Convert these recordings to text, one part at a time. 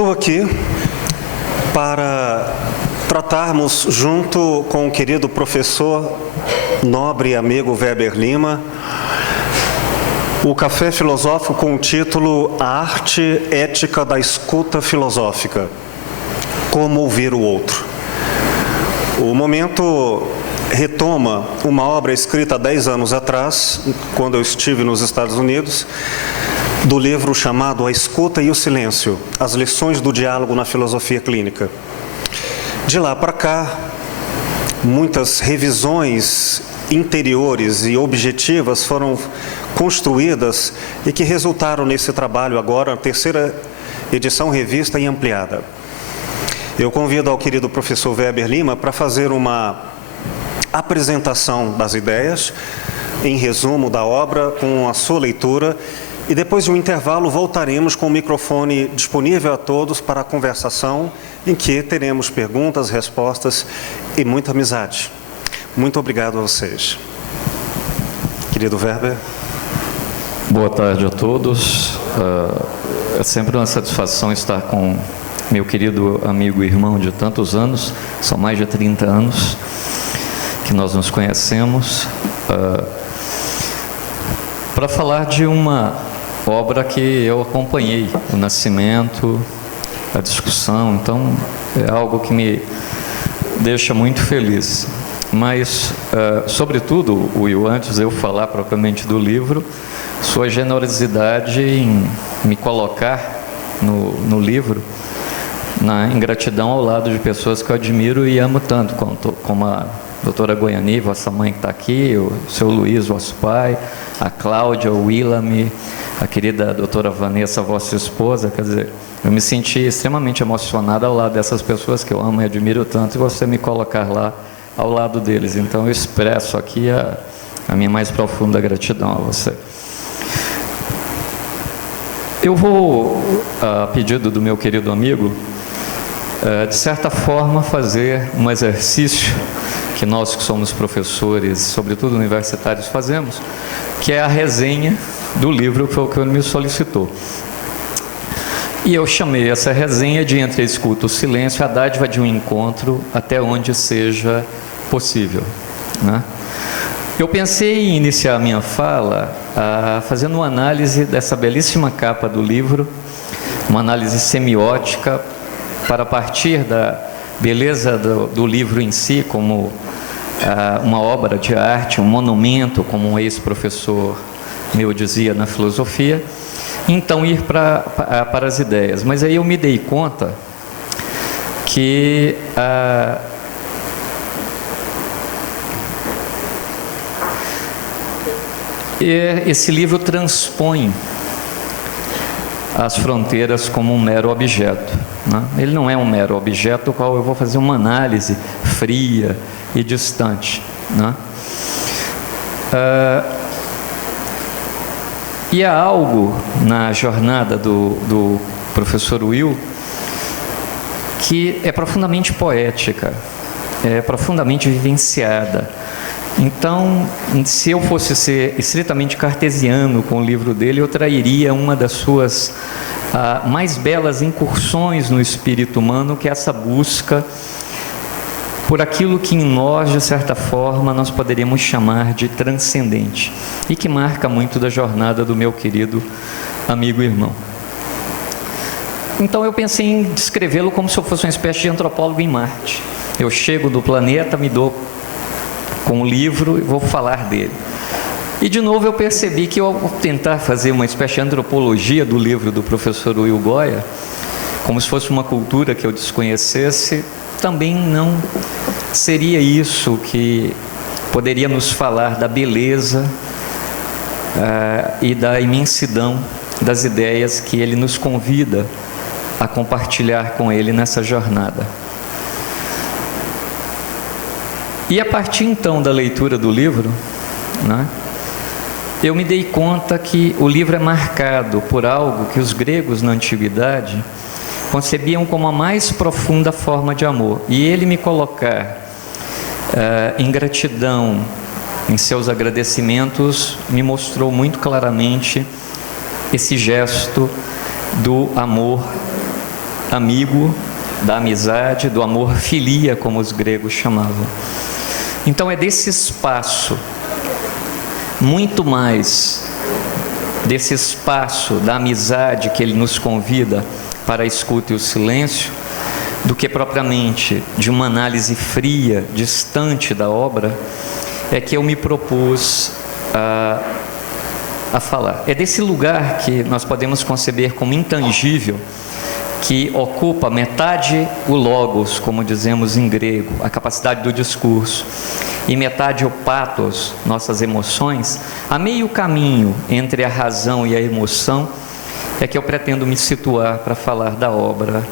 Estou aqui para tratarmos, junto com o querido professor, nobre amigo Weber Lima, o café filosófico com o título A Arte Ética da Escuta Filosófica. Como ouvir o outro. O momento retoma uma obra escrita há 10 anos atrás, quando eu estive nos Estados Unidos, do livro chamado A Escuta e o Silêncio, as lições do diálogo na filosofia clínica. De lá para cá, muitas revisões interiores e objetivas foram construídas e que resultaram nesse trabalho agora, a terceira edição revista e ampliada. Eu convido ao querido professor Weber Lima para fazer uma apresentação das ideias, em resumo da obra, com a sua leitura, e depois de um intervalo voltaremos com o microfone disponível a todos para a conversação, em que teremos perguntas, respostas e muita amizade. Muito obrigado a vocês. Querido Weber. Boa tarde a todos. É sempre uma satisfação estar com meu querido amigo e irmão de tantos anos, são mais de 30 anos que nós nos conhecemos, para falar de uma obra que eu acompanhei, o nascimento, a discussão, então é algo que me deixa muito feliz. Mas, sobretudo, Will, antes de eu falar propriamente do livro, sua generosidade em me colocar no livro, em gratidão ao lado de pessoas que eu admiro e amo tanto, como a doutora Goiani, vossa mãe que está aqui, o seu Luiz, vosso pai, a Cláudia, o Willam, a querida doutora Vanessa, vossa esposa. Quer dizer, eu me senti extremamente emocionado ao lado dessas pessoas que eu amo e admiro tanto, e você me colocar lá ao lado deles. Então eu expresso aqui a minha mais profunda gratidão a você. Eu vou, a pedido do meu querido amigo, de certa forma fazer um exercício que nós que somos professores, sobretudo universitários, fazemos, que é a resenha do livro, que foi o que ele me solicitou. E eu chamei essa resenha de Entre a Escuta e o Silêncio, a dádiva de um encontro até onde seja possível, né? Eu pensei em iniciar a minha fala fazendo uma análise dessa belíssima capa do livro, uma análise semiótica, para partir da beleza do livro em si, como uma obra de arte, um monumento, como um ex-professor meu dizia na filosofia, então ir para as ideias. Mas aí eu me dei conta que esse livro transpõe as fronteiras como um mero objeto, né? Ele não é um mero objeto do qual eu vou fazer uma análise fria e distante, né? E há algo na jornada do professor Will que é profundamente poética, é profundamente vivenciada. Então, se eu fosse ser estritamente cartesiano com o livro dele, eu trairia uma das suas mais belas incursões no espírito humano, que é essa busca por aquilo que em nós, de certa forma, nós poderíamos chamar de transcendente, e que marca muito da jornada do meu querido amigo e irmão. Então eu pensei em descrevê-lo como se eu fosse uma espécie de antropólogo em Marte. Eu chego do planeta, me dou com o livro e vou falar dele. E de novo eu percebi que ao tentar fazer uma espécie de antropologia do livro do professor Will Goya, como se fosse uma cultura que eu desconhecesse, também não seria isso que poderia nos falar da beleza e da imensidão das ideias que ele nos convida a compartilhar com ele nessa jornada. E a partir então da leitura do livro, né, eu me dei conta que o livro é marcado por algo que os gregos na antiguidade concebiam como a mais profunda forma de amor. E ele me colocar em gratidão, em seus agradecimentos, me mostrou muito claramente esse gesto do amor amigo, da amizade, do amor filia, como os gregos chamavam. Então é desse espaço, muito mais desse espaço da amizade que ele nos convida para a escuta e o silêncio, do que propriamente de uma análise fria, distante da obra, é que eu me propus a falar. É desse lugar que nós podemos conceber como intangível, que ocupa metade o logos, como dizemos em grego, a capacidade do discurso, e metade o pathos, nossas emoções, a meio caminho entre a razão e a emoção, é que eu pretendo me situar para falar da obra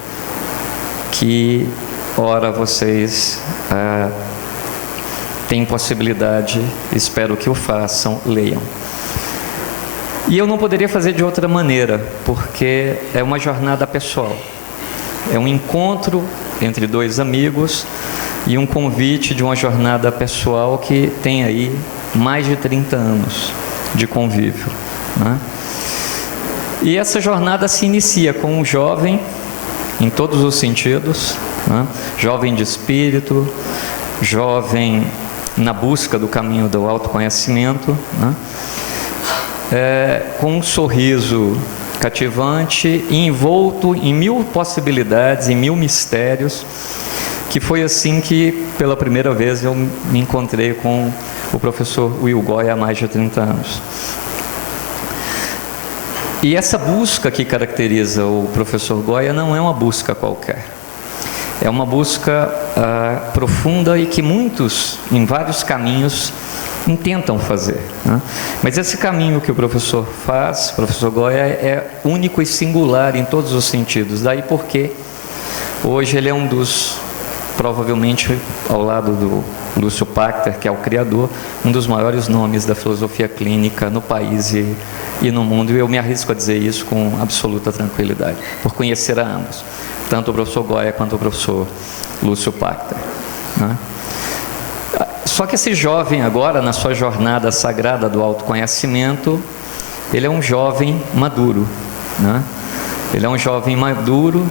que, ora, vocês têm possibilidade, espero que o façam, leiam. E eu não poderia fazer de outra maneira, porque é uma jornada pessoal. É um encontro entre dois amigos e um convite de uma jornada pessoal que tem aí mais de 30 anos de convívio, né? E essa jornada se inicia com um jovem, em todos os sentidos, né? Jovem de espírito, jovem na busca do caminho do autoconhecimento, né? Com um sorriso cativante e envolto em mil possibilidades, em mil mistérios, que foi assim que pela primeira vez eu me encontrei com o professor Will Goya há mais de 30 anos. E essa busca que caracteriza o professor Goya não é uma busca qualquer. É uma busca profunda e que muitos, em vários caminhos, intentam fazer, né? Mas esse caminho que o professor faz, o professor Goya, é único e singular em todos os sentidos. Daí porque hoje ele é um dos, provavelmente ao lado do Lúcio Pachter, que é o criador, um dos maiores nomes da filosofia clínica no país e no mundo. E eu me arrisco a dizer isso com absoluta tranquilidade, por conhecer a ambos, tanto o professor Goya quanto o professor Lúcio Pachter, né? Só que esse jovem agora, na sua jornada sagrada do autoconhecimento, ele é um jovem maduro, né? Ele é um jovem maduro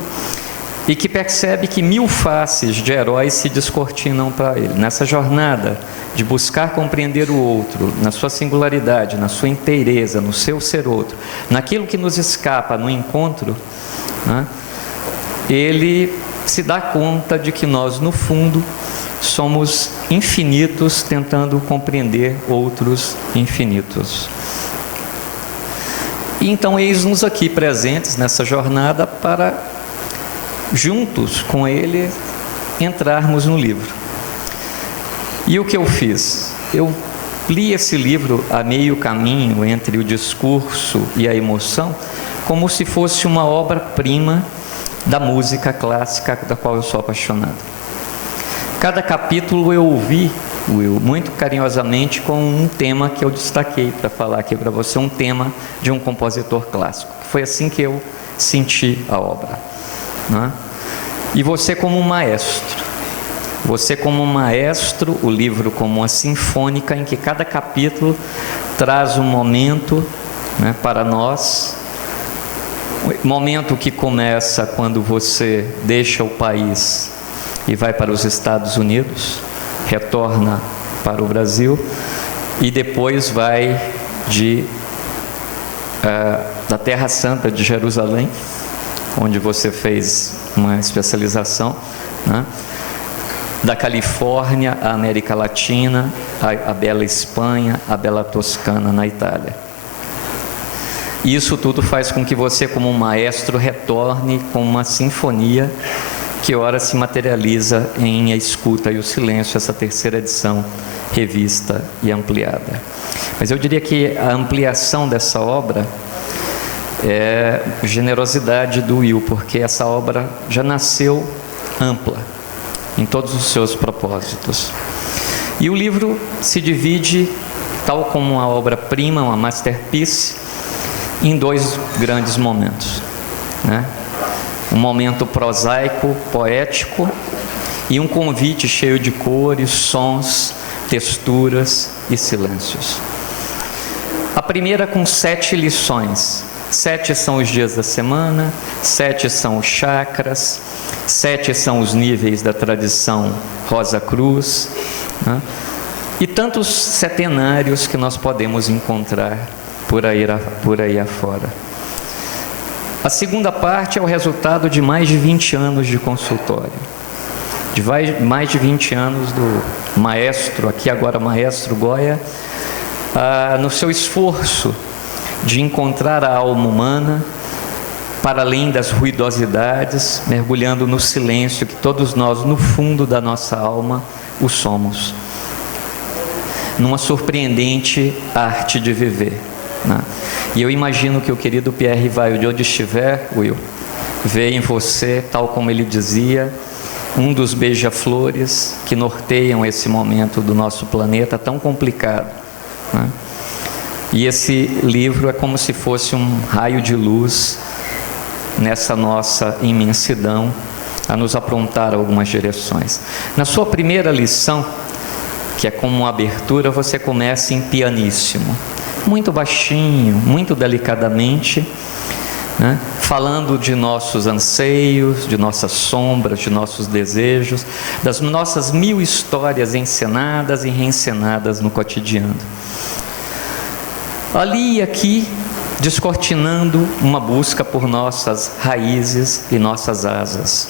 e que percebe que mil faces de heróis se descortinam para ele. Nessa jornada de buscar compreender o outro, na sua singularidade, na sua inteireza, no seu ser outro, naquilo que nos escapa no encontro, né? Ele se dá conta de que nós, no fundo, somos infinitos tentando compreender outros infinitos. E então eis-nos aqui presentes nessa jornada para, juntos com ele, entrarmos no livro. E o que eu fiz? Eu li esse livro a meio caminho entre o discurso e a emoção, como se fosse uma obra-prima da música clássica da qual eu sou apaixonado. Cada capítulo eu ouvi, Will, muito carinhosamente, com um tema que eu destaquei para falar aqui para você, um tema de um compositor clássico. Foi assim que eu senti a obra, né? E você como um maestro, o livro como uma sinfônica em que cada capítulo traz um momento, né, para nós, momento que começa quando você deixa o país e vai para os Estados Unidos, retorna para o Brasil e depois vai da Terra Santa de Jerusalém, onde você fez uma especialização, né? Da Califórnia, a América Latina, a bela Espanha, a bela Toscana na Itália. Isso tudo faz com que você, como um maestro, retorne com uma sinfonia que ora se materializa em A Escuta e o Silêncio, essa terceira edição, revista e ampliada. Mas eu diria que a ampliação dessa obra é generosidade do Will, porque essa obra já nasceu ampla em todos os seus propósitos. E o livro se divide, tal como uma obra-prima, uma masterpiece, em dois grandes momentos, né? Um momento prosaico, poético, e um convite cheio de cores, sons, texturas e silêncios. A primeira com 7 lições, 7 são os dias da semana, 7 são os chakras, 7 são os níveis da tradição Rosa Cruz, né? E tantos setenários que nós podemos encontrar por aí afora. A segunda parte é o resultado de mais de 20 anos de consultório, de mais de 20 anos do maestro, aqui agora maestro Goya, no seu esforço de encontrar a alma humana para além das ruidosidades, mergulhando no silêncio que todos nós, no fundo da nossa alma, o somos. Numa surpreendente arte de viver, né? E eu imagino que o querido Pierre Rivail, de onde estiver, Will, vê em você, tal como ele dizia, um dos beija-flores que norteiam esse momento do nosso planeta tão complicado, né? E esse livro é como se fosse um raio de luz nessa nossa imensidão, a nos aprontar algumas direções. Na sua primeira lição, que é como uma abertura, você começa em pianíssimo, muito baixinho, muito delicadamente, né? Falando de nossos anseios, de nossas sombras, de nossos desejos, das nossas 1000 histórias encenadas e reencenadas no cotidiano. Ali e aqui, descortinando uma busca por nossas raízes e nossas asas.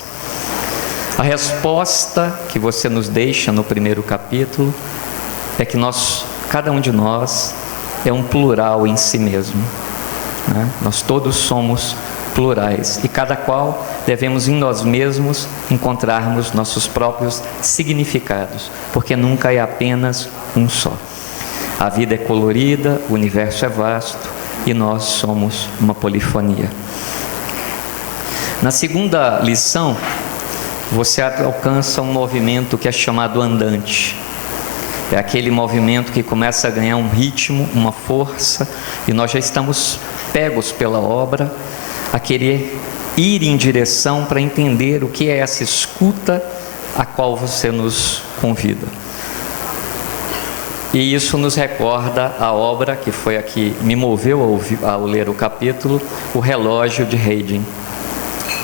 A resposta que você nos deixa no primeiro capítulo é que cada um de nós é um plural em si mesmo, né? Nós todos somos plurais e cada qual devemos em nós mesmos encontrarmos nossos próprios significados, porque nunca é apenas um só. A vida é colorida, o universo é vasto e nós somos uma polifonia. Na segunda lição, você alcança um movimento que é chamado andante. É aquele movimento que começa a ganhar um ritmo, uma força, e nós já estamos pegos pela obra a querer ir em direção para entender o que é essa escuta a qual você nos convida. E isso nos recorda a obra que foi a que me moveu ao ler o capítulo, O Relógio de Haydn.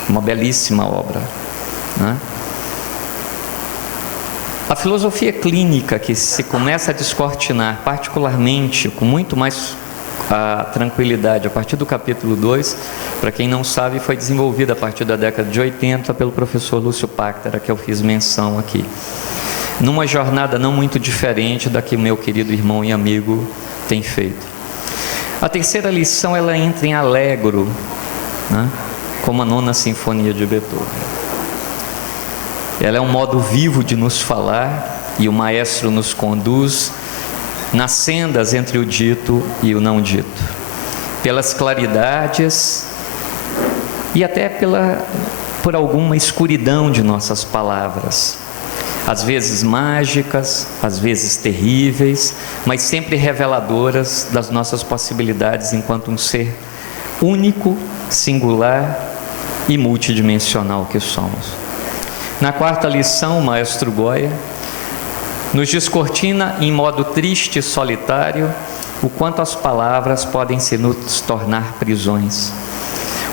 Uma belíssima obra, né? A filosofia clínica que se começa a descortinar, particularmente, com muito mais tranquilidade, a partir do capítulo 2, para quem não sabe, foi desenvolvida a partir da década de 80 pelo professor Lúcio Páctera, que eu fiz menção aqui, numa jornada não muito diferente da que meu querido irmão e amigo tem feito. A terceira lição, ela entra em Allegro, né? Como a 9ª Sinfonia de Beethoven. Ela é um modo vivo de nos falar, e o maestro nos conduz nas sendas entre o dito e o não dito, pelas claridades e até por alguma escuridão de nossas palavras, às vezes mágicas, às vezes terríveis, mas sempre reveladoras das nossas possibilidades enquanto um ser único, singular e multidimensional que somos. Na quarta lição, o maestro Goya nos descortina em modo triste e solitário o quanto as palavras podem se nos tornar prisões.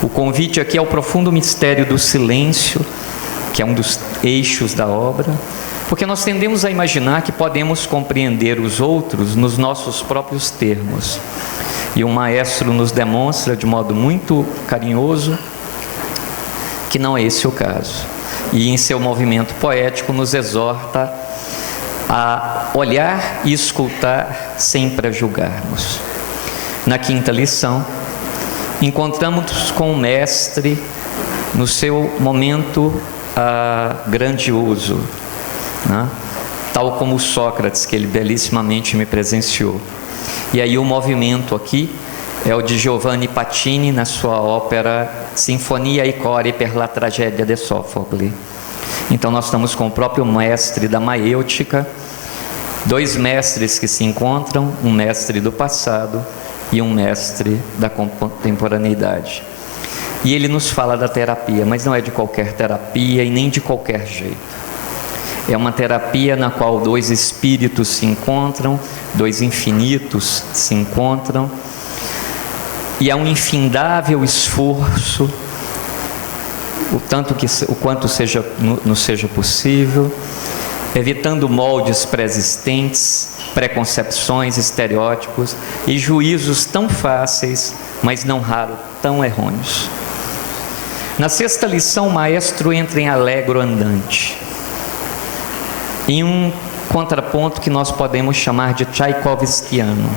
O convite aqui é o profundo mistério do silêncio, que é um dos eixos da obra, porque nós tendemos a imaginar que podemos compreender os outros nos nossos próprios termos. E o maestro nos demonstra de modo muito carinhoso que não é esse o caso. E em seu movimento poético nos exorta a olhar e escutar sem prejulgarmos. Na quinta lição, encontramos com o mestre no seu momento grandioso, né? Tal como Sócrates, que ele belíssimamente me presenciou. E aí o movimento aqui é o de Giovanni Pacini na sua ópera Sinfonia e Core per la tragedia de Sófocles. Então nós estamos com o próprio mestre da maêutica, dois mestres que se encontram, um mestre do passado e um mestre da contemporaneidade. E ele nos fala da terapia, mas não é de qualquer terapia e nem de qualquer jeito. É uma terapia na qual dois espíritos se encontram, dois infinitos se encontram, e a um infindável esforço, o quanto nos seja possível, evitando moldes pré-existentes, preconcepções, estereótipos e juízos tão fáceis, mas não raro tão errôneos. Na sexta lição, o maestro entra em allegro andante, em um contraponto que nós podemos chamar de tchaikovskiano.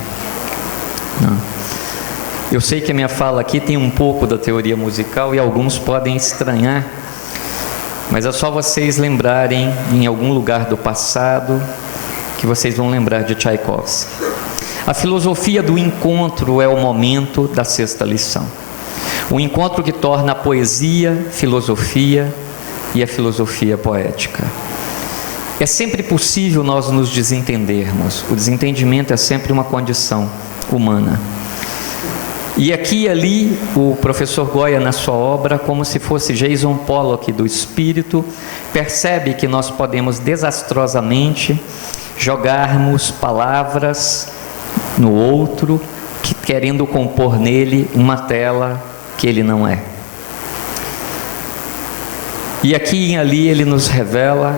Eu sei que a minha fala aqui tem um pouco da teoria musical e alguns podem estranhar, mas é só vocês lembrarem em algum lugar do passado que vocês vão lembrar de Tchaikovsky. A filosofia do encontro é o momento da sexta lição. O encontro que torna a poesia filosofia e a filosofia poética. É sempre possível nós nos desentendermos. O desentendimento é sempre uma condição humana. E aqui e ali, o professor Goya, na sua obra, como se fosse Jason Pollock do espírito, percebe que nós podemos desastrosamente jogarmos palavras no outro, querendo compor nele uma tela que ele não é. E aqui e ali ele nos revela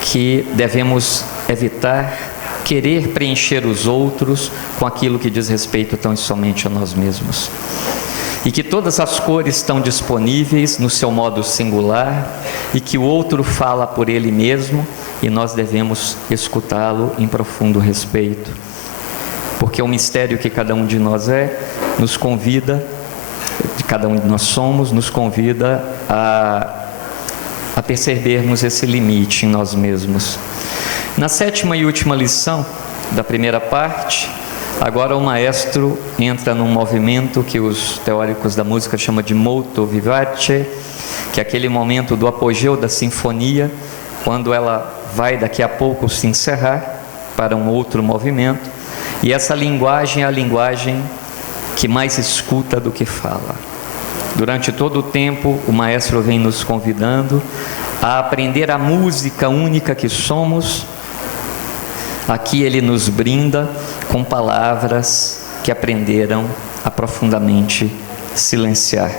que devemos evitar querer preencher os outros com aquilo que diz respeito tão somente a nós mesmos. E que todas as cores estão disponíveis no seu modo singular e que o outro fala por ele mesmo e nós devemos escutá-lo em profundo respeito. Porque o mistério que cada um de nós nos convida, de cada um de nós somos, nos convida a percebermos esse limite em nós mesmos. Na sétima e última lição da primeira parte, agora o maestro entra num movimento que os teóricos da música chamam de molto vivace, que é aquele momento do apogeu da sinfonia, quando ela vai daqui a pouco se encerrar para um outro movimento, e essa linguagem é a linguagem que mais escuta do que fala. Durante todo o tempo, o maestro vem nos convidando a aprender a música única que somos. Aqui ele nos brinda com palavras que aprenderam a profundamente silenciar.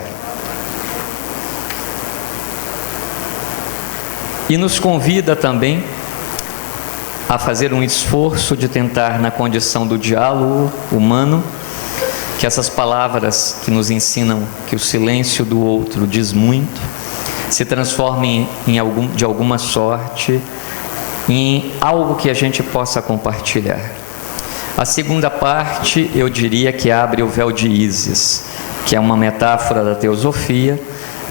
E nos convida também a fazer um esforço de tentar, na condição do diálogo humano, que essas palavras que nos ensinam que o silêncio do outro diz muito, se transformem de alguma sorte em algo que a gente possa compartilhar. A segunda parte, eu diria que abre o véu de Ísis, que é uma metáfora da teosofia.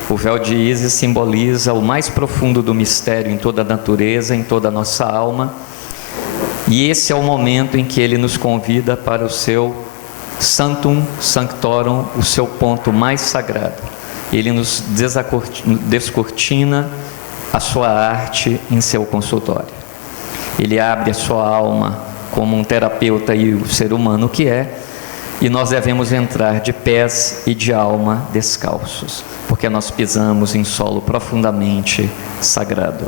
O véu de Ísis simboliza o mais profundo do mistério em toda a natureza, em toda a nossa alma. E esse é o momento em que ele nos convida para o seu Sanctum Sanctorum, o seu ponto mais sagrado. Ele nos descortina a sua arte em seu consultório. Ele abre a sua alma como um terapeuta e o ser humano que é, e nós devemos entrar de pés e de alma descalços, porque nós pisamos em solo profundamente sagrado.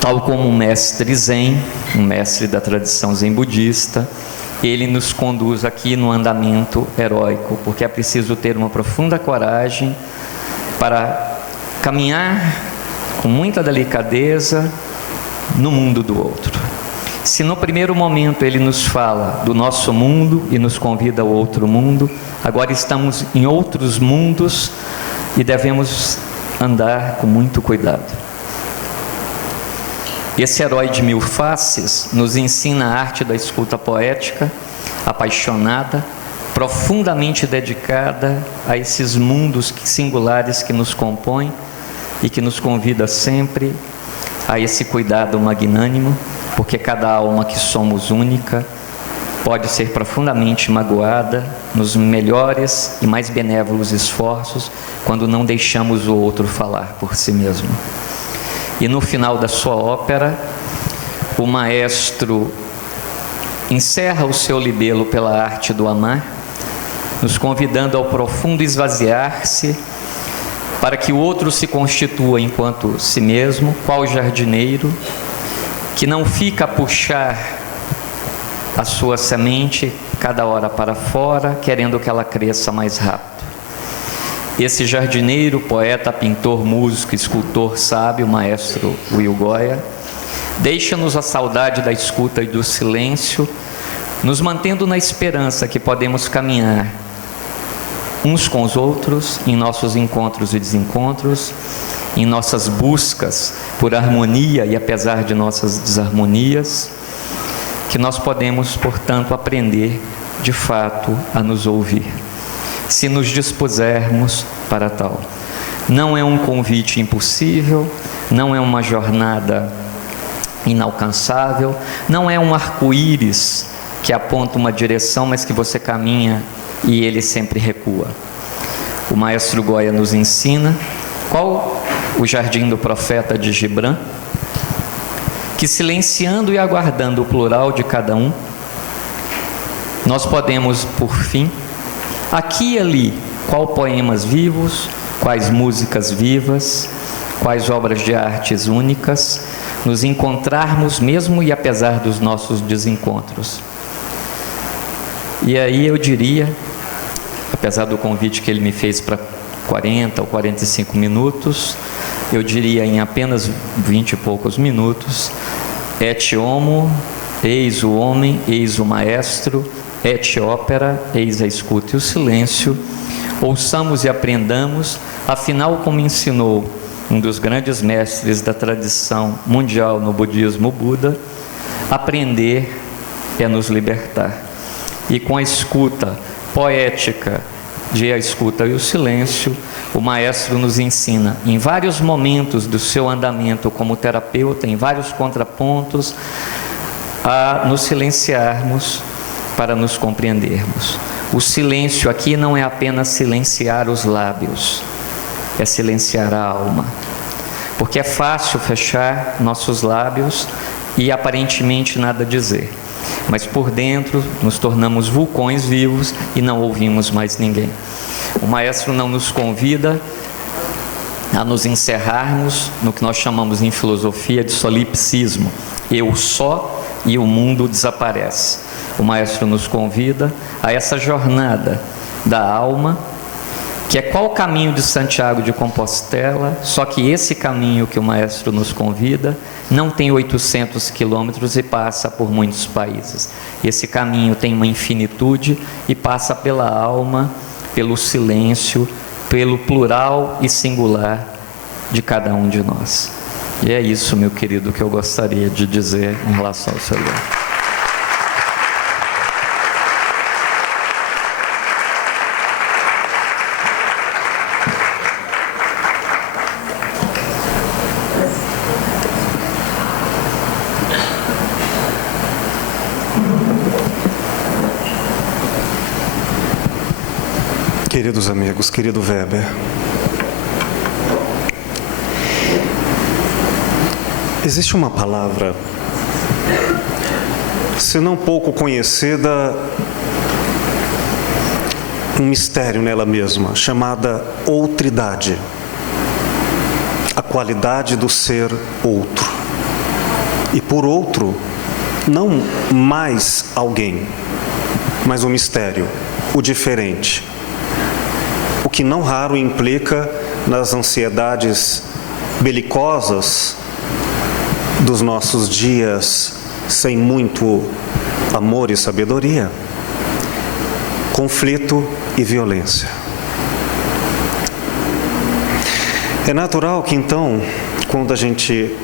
Tal como um mestre zen, um mestre da tradição zen budista, ele nos conduz aqui no andamento heróico, porque é preciso ter uma profunda coragem para caminhar com muita delicadeza no mundo do outro. Se no primeiro momento ele nos fala do nosso mundo e nos convida ao outro mundo, agora estamos em outros mundos e devemos andar com muito cuidado. Esse herói de mil faces nos ensina a arte da escuta poética, apaixonada, profundamente dedicada a esses mundos singulares que nos compõem e que nos convida sempre a esse cuidado magnânimo, porque cada alma que somos única pode ser profundamente magoada nos melhores e mais benévolos esforços quando não deixamos o outro falar por si mesmo. E no final da sua ópera, o maestro encerra o seu libelo pela arte do amar, nos convidando ao profundo esvaziar-se para que o outro se constitua enquanto si mesmo, qual jardineiro, que não fica a puxar a sua semente cada hora para fora, querendo que ela cresça mais rápido. Esse jardineiro, poeta, pintor, músico, escultor, sábio, maestro Will Goya, deixa-nos a saudade da escuta e do silêncio, nos mantendo na esperança que podemos caminhar uns com os outros, em nossos encontros e desencontros, em nossas buscas por harmonia e apesar de nossas desarmonias, que nós podemos, portanto, aprender de fato a nos ouvir, se nos dispusermos para tal. Não é um convite impossível, não é uma jornada inalcançável, não é um arco-íris que aponta uma direção, mas que você caminha e ele sempre recua. O maestro Goya nos ensina qual o jardim do profeta de Gibran, que silenciando e aguardando o plural de cada um, nós podemos, por fim, aqui e ali, qual poemas vivos, quais músicas vivas, quais obras de artes únicas, nos encontrarmos mesmo e apesar dos nossos desencontros. E aí eu diria, apesar do convite que ele me fez para 40 ou 45 minutos, eu diria em apenas 20 e poucos minutos: et homo, eis o homem, eis o maestro, et opera, eis a escuta e o silêncio. Ouçamos e aprendamos, afinal, como ensinou um dos grandes mestres da tradição mundial no budismo, Buda, aprender é nos libertar. E com a escuta poética de a escuta e o silêncio, o maestro nos ensina, em vários momentos do seu andamento como terapeuta, em vários contrapontos, a nos silenciarmos para nos compreendermos. O silêncio aqui não é apenas silenciar os lábios, é silenciar a alma, porque é fácil fechar nossos lábios e aparentemente nada dizer, mas por dentro nos tornamos vulcões vivos e não ouvimos mais ninguém. O maestro não nos convida a nos encerrarmos no que nós chamamos em filosofia de solipsismo, eu só e o mundo desaparece. O maestro nos convida a essa jornada da alma, que é qual o caminho de Santiago de Compostela, só que esse caminho que o maestro nos convida não tem 800 quilômetros e passa por muitos países. Esse caminho tem uma infinitude e passa pela alma, pelo silêncio, pelo plural e singular de cada um de nós. E é isso, meu querido, que eu gostaria de dizer em relação ao seu livro. Queridos amigos, querido Weber, existe uma palavra, se não pouco conhecida, um mistério nela mesma, chamada outridade, a qualidade do ser outro. E por outro, não mais alguém, mas o mistério, o diferente. O que não raro implica nas ansiedades belicosas dos nossos dias sem muito amor e sabedoria, conflito e violência. É natural que então, quando a gente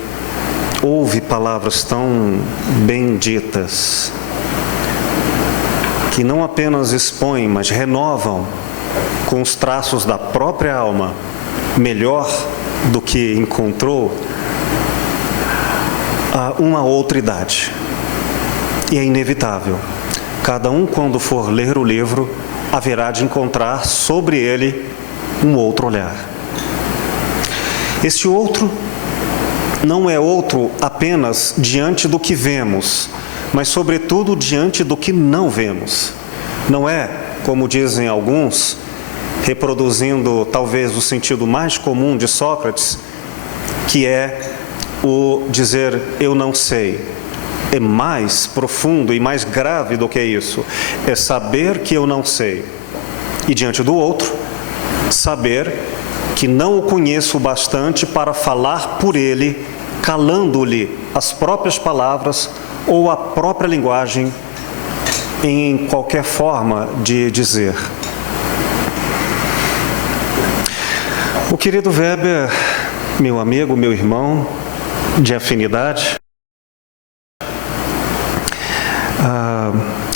ouve palavras tão bem ditas, que não apenas expõem, mas renovam com os traços da própria alma, melhor do que encontrou, uma outra idade. E é inevitável. Cada um, quando for ler o livro, haverá de encontrar sobre ele um outro olhar. Este outro não é outro apenas diante do que vemos, mas sobretudo diante do que não vemos. Não é, como dizem alguns, reproduzindo talvez o sentido mais comum de Sócrates, que é o dizer eu não sei. é mais profundo e mais grave do que isso. É saber que eu não sei. E diante do outro, saber que não o conheço o bastante para falar por ele, calando-lhe as próprias palavras ou a própria linguagem em qualquer forma de dizer. O querido Weber, meu amigo, meu irmão de afinidade,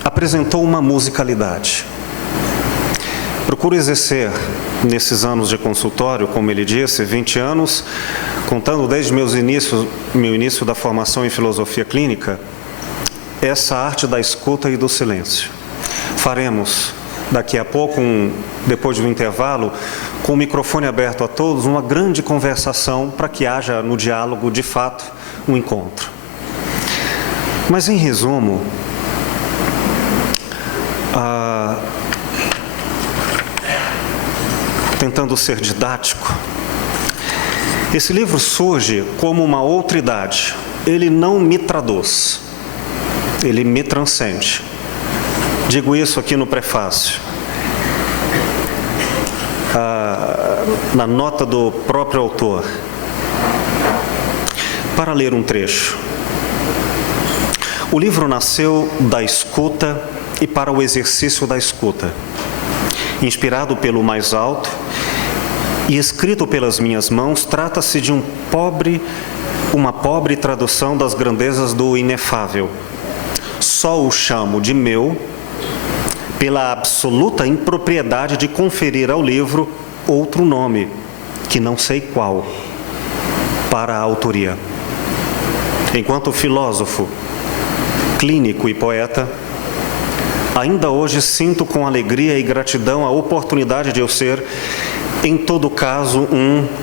apresentou uma musicalidade. Procuro exercer nesses anos de consultório, como ele disse, 20 anos, contando desde meu início da formação em filosofia clínica, essa arte da escuta e do silêncio. Faremos daqui a pouco, depois de um intervalo, com o microfone aberto a todos, uma grande conversação para que haja no diálogo, de fato, um encontro. Mas, em resumo, tentando ser didático, esse livro surge como uma outra idade. Ele não me traduz, ele me transcende. Digo isso aqui no prefácio. Na nota do próprio autor, para ler um trecho. O livro nasceu da escuta e para o exercício da escuta. Inspirado pelo mais alto e escrito pelas minhas mãos, trata-se de uma pobre tradução das grandezas do inefável. Só o chamo de meu pela absoluta impropriedade de conferir ao livro outro nome, que não sei qual, para a autoria. Enquanto filósofo, clínico e poeta, ainda hoje sinto com alegria e gratidão a oportunidade de eu ser, em todo caso,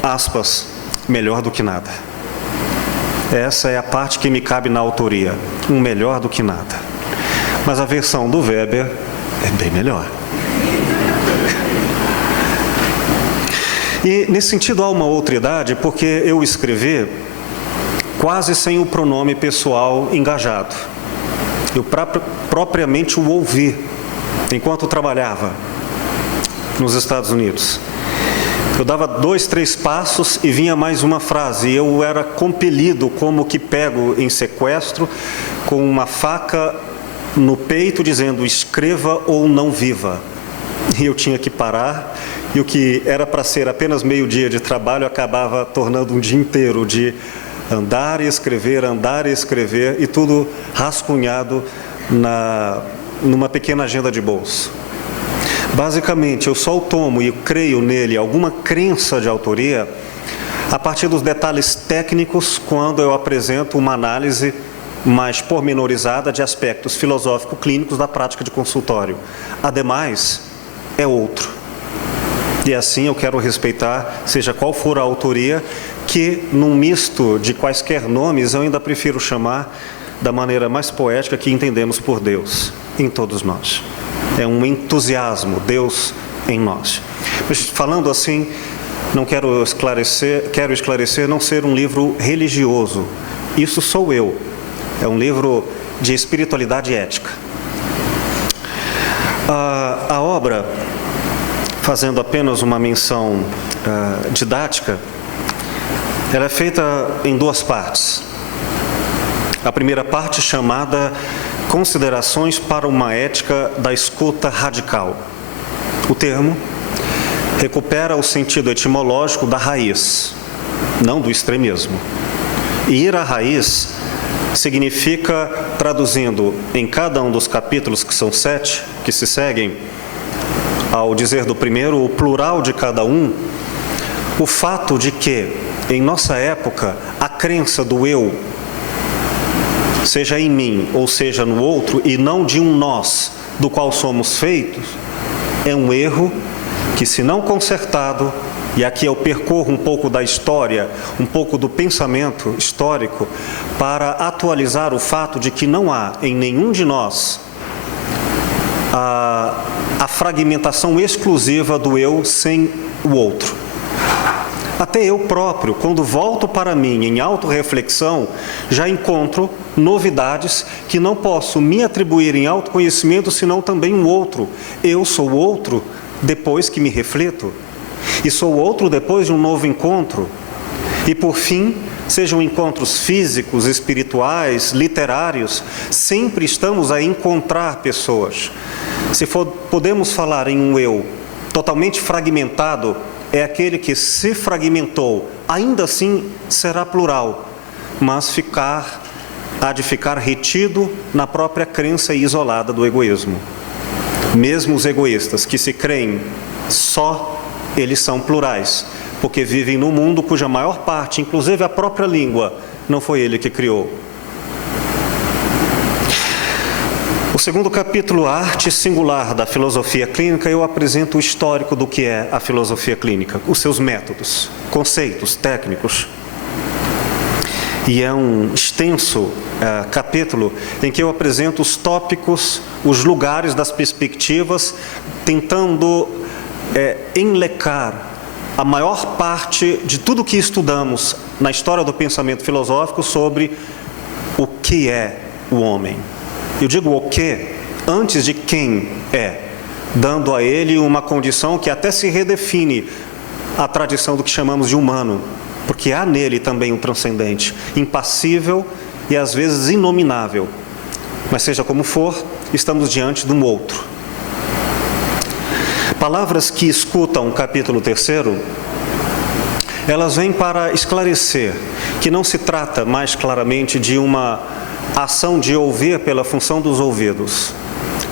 aspas, melhor do que nada. Essa é a parte que me cabe na autoria, melhor do que nada. Mas a versão do Weber é bem melhor. E, nesse sentido, há uma outra idade, porque eu escrevi quase sem o pronome pessoal engajado. Eu propriamente o ouvi enquanto trabalhava nos Estados Unidos. Eu dava 2, 3 passos e vinha mais uma frase. E eu era compelido, como que pego em sequestro, com uma faca no peito, dizendo: escreva ou não viva. E eu tinha que parar. E o que era para ser apenas meio-dia de trabalho acabava tornando um dia inteiro de andar e escrever, e tudo rascunhado numa pequena agenda de bolso. Basicamente, eu só o tomo e creio nele alguma crença de autoria a partir dos detalhes técnicos, quando eu apresento uma análise mais pormenorizada de aspectos filosófico-clínicos da prática de consultório. Ademais, é outro. E assim eu quero respeitar, seja qual for a autoria, que num misto de quaisquer nomes eu ainda prefiro chamar da maneira mais poética que entendemos por Deus em todos nós. É um entusiasmo, Deus em nós. Mas, falando assim, quero esclarecer não ser um livro religioso. Isso sou eu. É um livro de espiritualidade ética. A obra, fazendo apenas uma menção didática, ela é feita em 2 partes. A primeira parte, chamada Considerações para uma Ética da Escuta Radical. O termo recupera o sentido etimológico da raiz, não do extremismo. E ir à raiz significa, traduzindo em cada um dos capítulos, que são 7, que se seguem, ao dizer do primeiro, o plural de cada um, o fato de que, em nossa época, a crença do eu, seja em mim ou seja no outro, e não de um nós do qual somos feitos, é um erro que, se não consertado, e aqui eu percorro um pouco da história, um pouco do pensamento histórico, para atualizar o fato de que não há em nenhum de nós a fragmentação exclusiva do eu sem o outro. Até eu próprio, quando volto para mim em autorreflexão, já encontro novidades que não posso me atribuir em autoconhecimento, senão também um outro. Eu sou outro depois que me reflito. E sou outro depois de um novo encontro. E por fim, sejam encontros físicos, espirituais, literários, sempre estamos a encontrar pessoas. Se podemos falar em um eu totalmente fragmentado, é aquele que se fragmentou, ainda assim será plural, mas há de ficar retido na própria crença isolada do egoísmo. Mesmo os egoístas que se creem só, eles são plurais, porque vivem num mundo cuja maior parte, inclusive a própria língua, não foi ele que criou. O segundo capítulo, a arte singular da filosofia clínica, eu apresento o histórico do que é a filosofia clínica, os seus métodos, conceitos, técnicos. E é um extenso capítulo em que eu apresento os tópicos, os lugares das perspectivas, tentando enlecar a maior parte de tudo que estudamos na história do pensamento filosófico sobre o que é o homem. Eu digo o que antes de quem é, dando a ele uma condição que até se redefine a tradição do que chamamos de humano, porque há nele também um transcendente, impassível e às vezes inominável. Mas seja como for, estamos diante de um outro. Palavras que escutam o capítulo 3, elas vêm para esclarecer que não se trata mais claramente de uma ação de ouvir pela função dos ouvidos,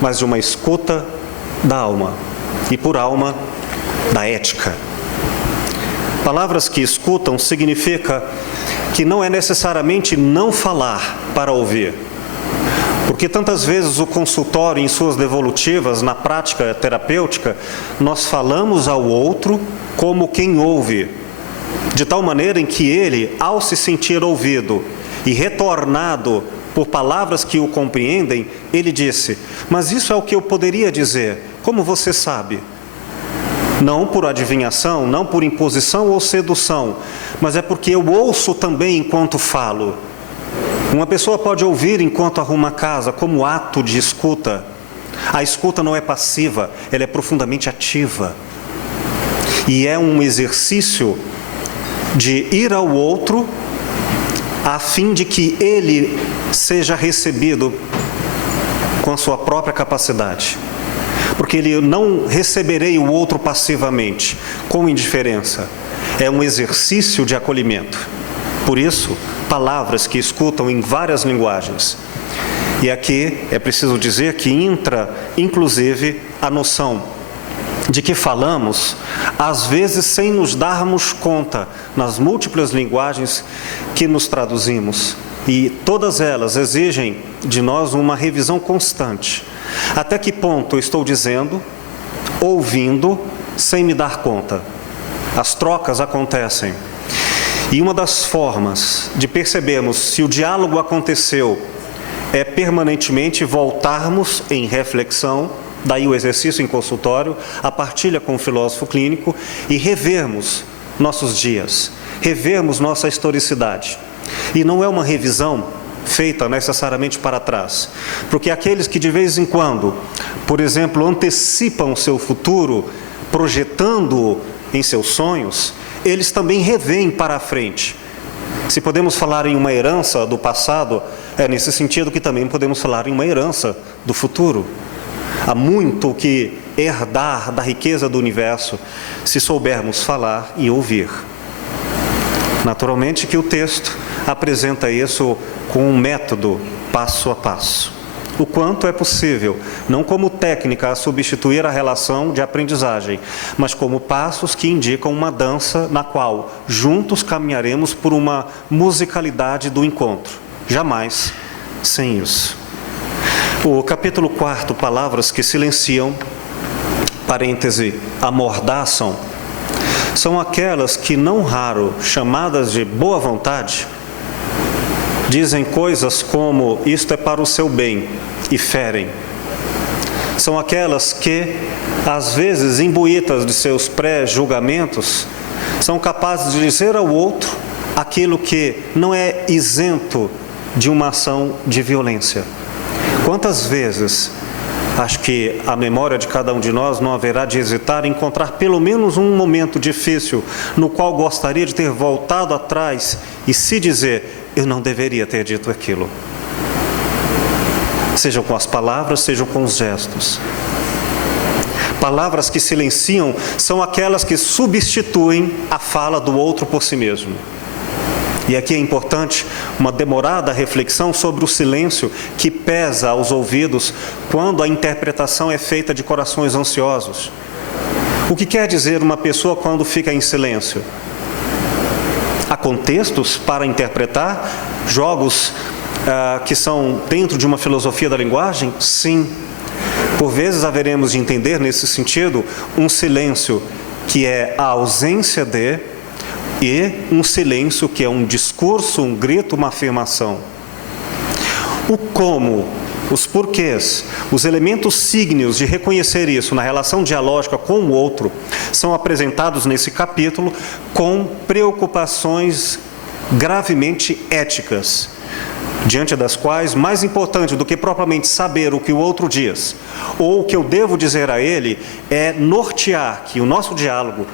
mas de uma escuta da alma, e por alma, da ética. Palavras que escutam significa que não é necessariamente não falar para ouvir, porque tantas vezes o consultório, em suas devolutivas, na prática terapêutica, nós falamos ao outro como quem ouve, de tal maneira em que ele, ao se sentir ouvido e retornado por palavras que o compreendem, ele disse: mas isso é o que eu poderia dizer, como você sabe? Não por adivinhação, não por imposição ou sedução, mas é porque eu ouço também enquanto falo. Uma pessoa pode ouvir enquanto arruma a casa, como ato de escuta. A escuta não é passiva, ela é profundamente ativa. E é um exercício de ir ao outro a fim de que ele seja recebido com a sua própria capacidade. Porque ele não receberei o outro passivamente, com indiferença. É um exercício de acolhimento. Por isso, palavras que escutam em várias linguagens. E aqui é preciso dizer que entra, inclusive, a noção de que falamos, às vezes sem nos darmos conta, nas múltiplas linguagens que nos traduzimos. E todas elas exigem de nós uma revisão constante. Até que ponto eu estou dizendo, ouvindo, sem me dar conta? As trocas acontecem. E uma das formas de percebermos se o diálogo aconteceu é permanentemente voltarmos em reflexão, daí o exercício em consultório, a partilha com o filósofo clínico, e revermos nossos dias, revermos nossa historicidade. E não é uma revisão feita necessariamente para trás, porque aqueles que de vez em quando, por exemplo, antecipam o seu futuro, projetando-o em seus sonhos, eles também revêem para a frente. Se podemos falar em uma herança do passado, é nesse sentido que também podemos falar em uma herança do futuro. Há muito que herdar da riqueza do universo, se soubermos falar e ouvir. Naturalmente que o texto apresenta isso com um método passo a passo. O quanto é possível, não como técnica a substituir a relação de aprendizagem, mas como passos que indicam uma dança na qual juntos caminharemos por uma musicalidade do encontro. Jamais sem isso. O capítulo 4, palavras que silenciam, parêntese, amordaçam, são aquelas que, não raro, chamadas de boa vontade, dizem coisas como, isto é para o seu bem, e ferem. São aquelas que, às vezes, imbuídas de seus pré-julgamentos, são capazes de dizer ao outro aquilo que não é isento de uma ação de violência. Quantas vezes, acho que a memória de cada um de nós não haverá de hesitar em encontrar pelo menos um momento difícil no qual gostaria de ter voltado atrás e se dizer: eu não deveria ter dito aquilo. Sejam com as palavras, sejam com os gestos. Palavras que silenciam são aquelas que substituem a fala do outro por si mesmo. E aqui é importante uma demorada reflexão sobre o silêncio que pesa aos ouvidos quando a interpretação é feita de corações ansiosos. O que quer dizer uma pessoa quando fica em silêncio? Há contextos para interpretar, jogos que são dentro de uma filosofia da linguagem? Sim. Por vezes haveremos de entender nesse sentido um silêncio que é a ausência de, e um silêncio que é um discurso, um grito, uma afirmação. O como, os porquês, os elementos sígneos de reconhecer isso na relação dialógica com o outro são apresentados nesse capítulo com preocupações gravemente éticas, diante das quais, mais importante do que propriamente saber o que o outro diz, ou o que eu devo dizer a ele, é nortear que o nosso diálogo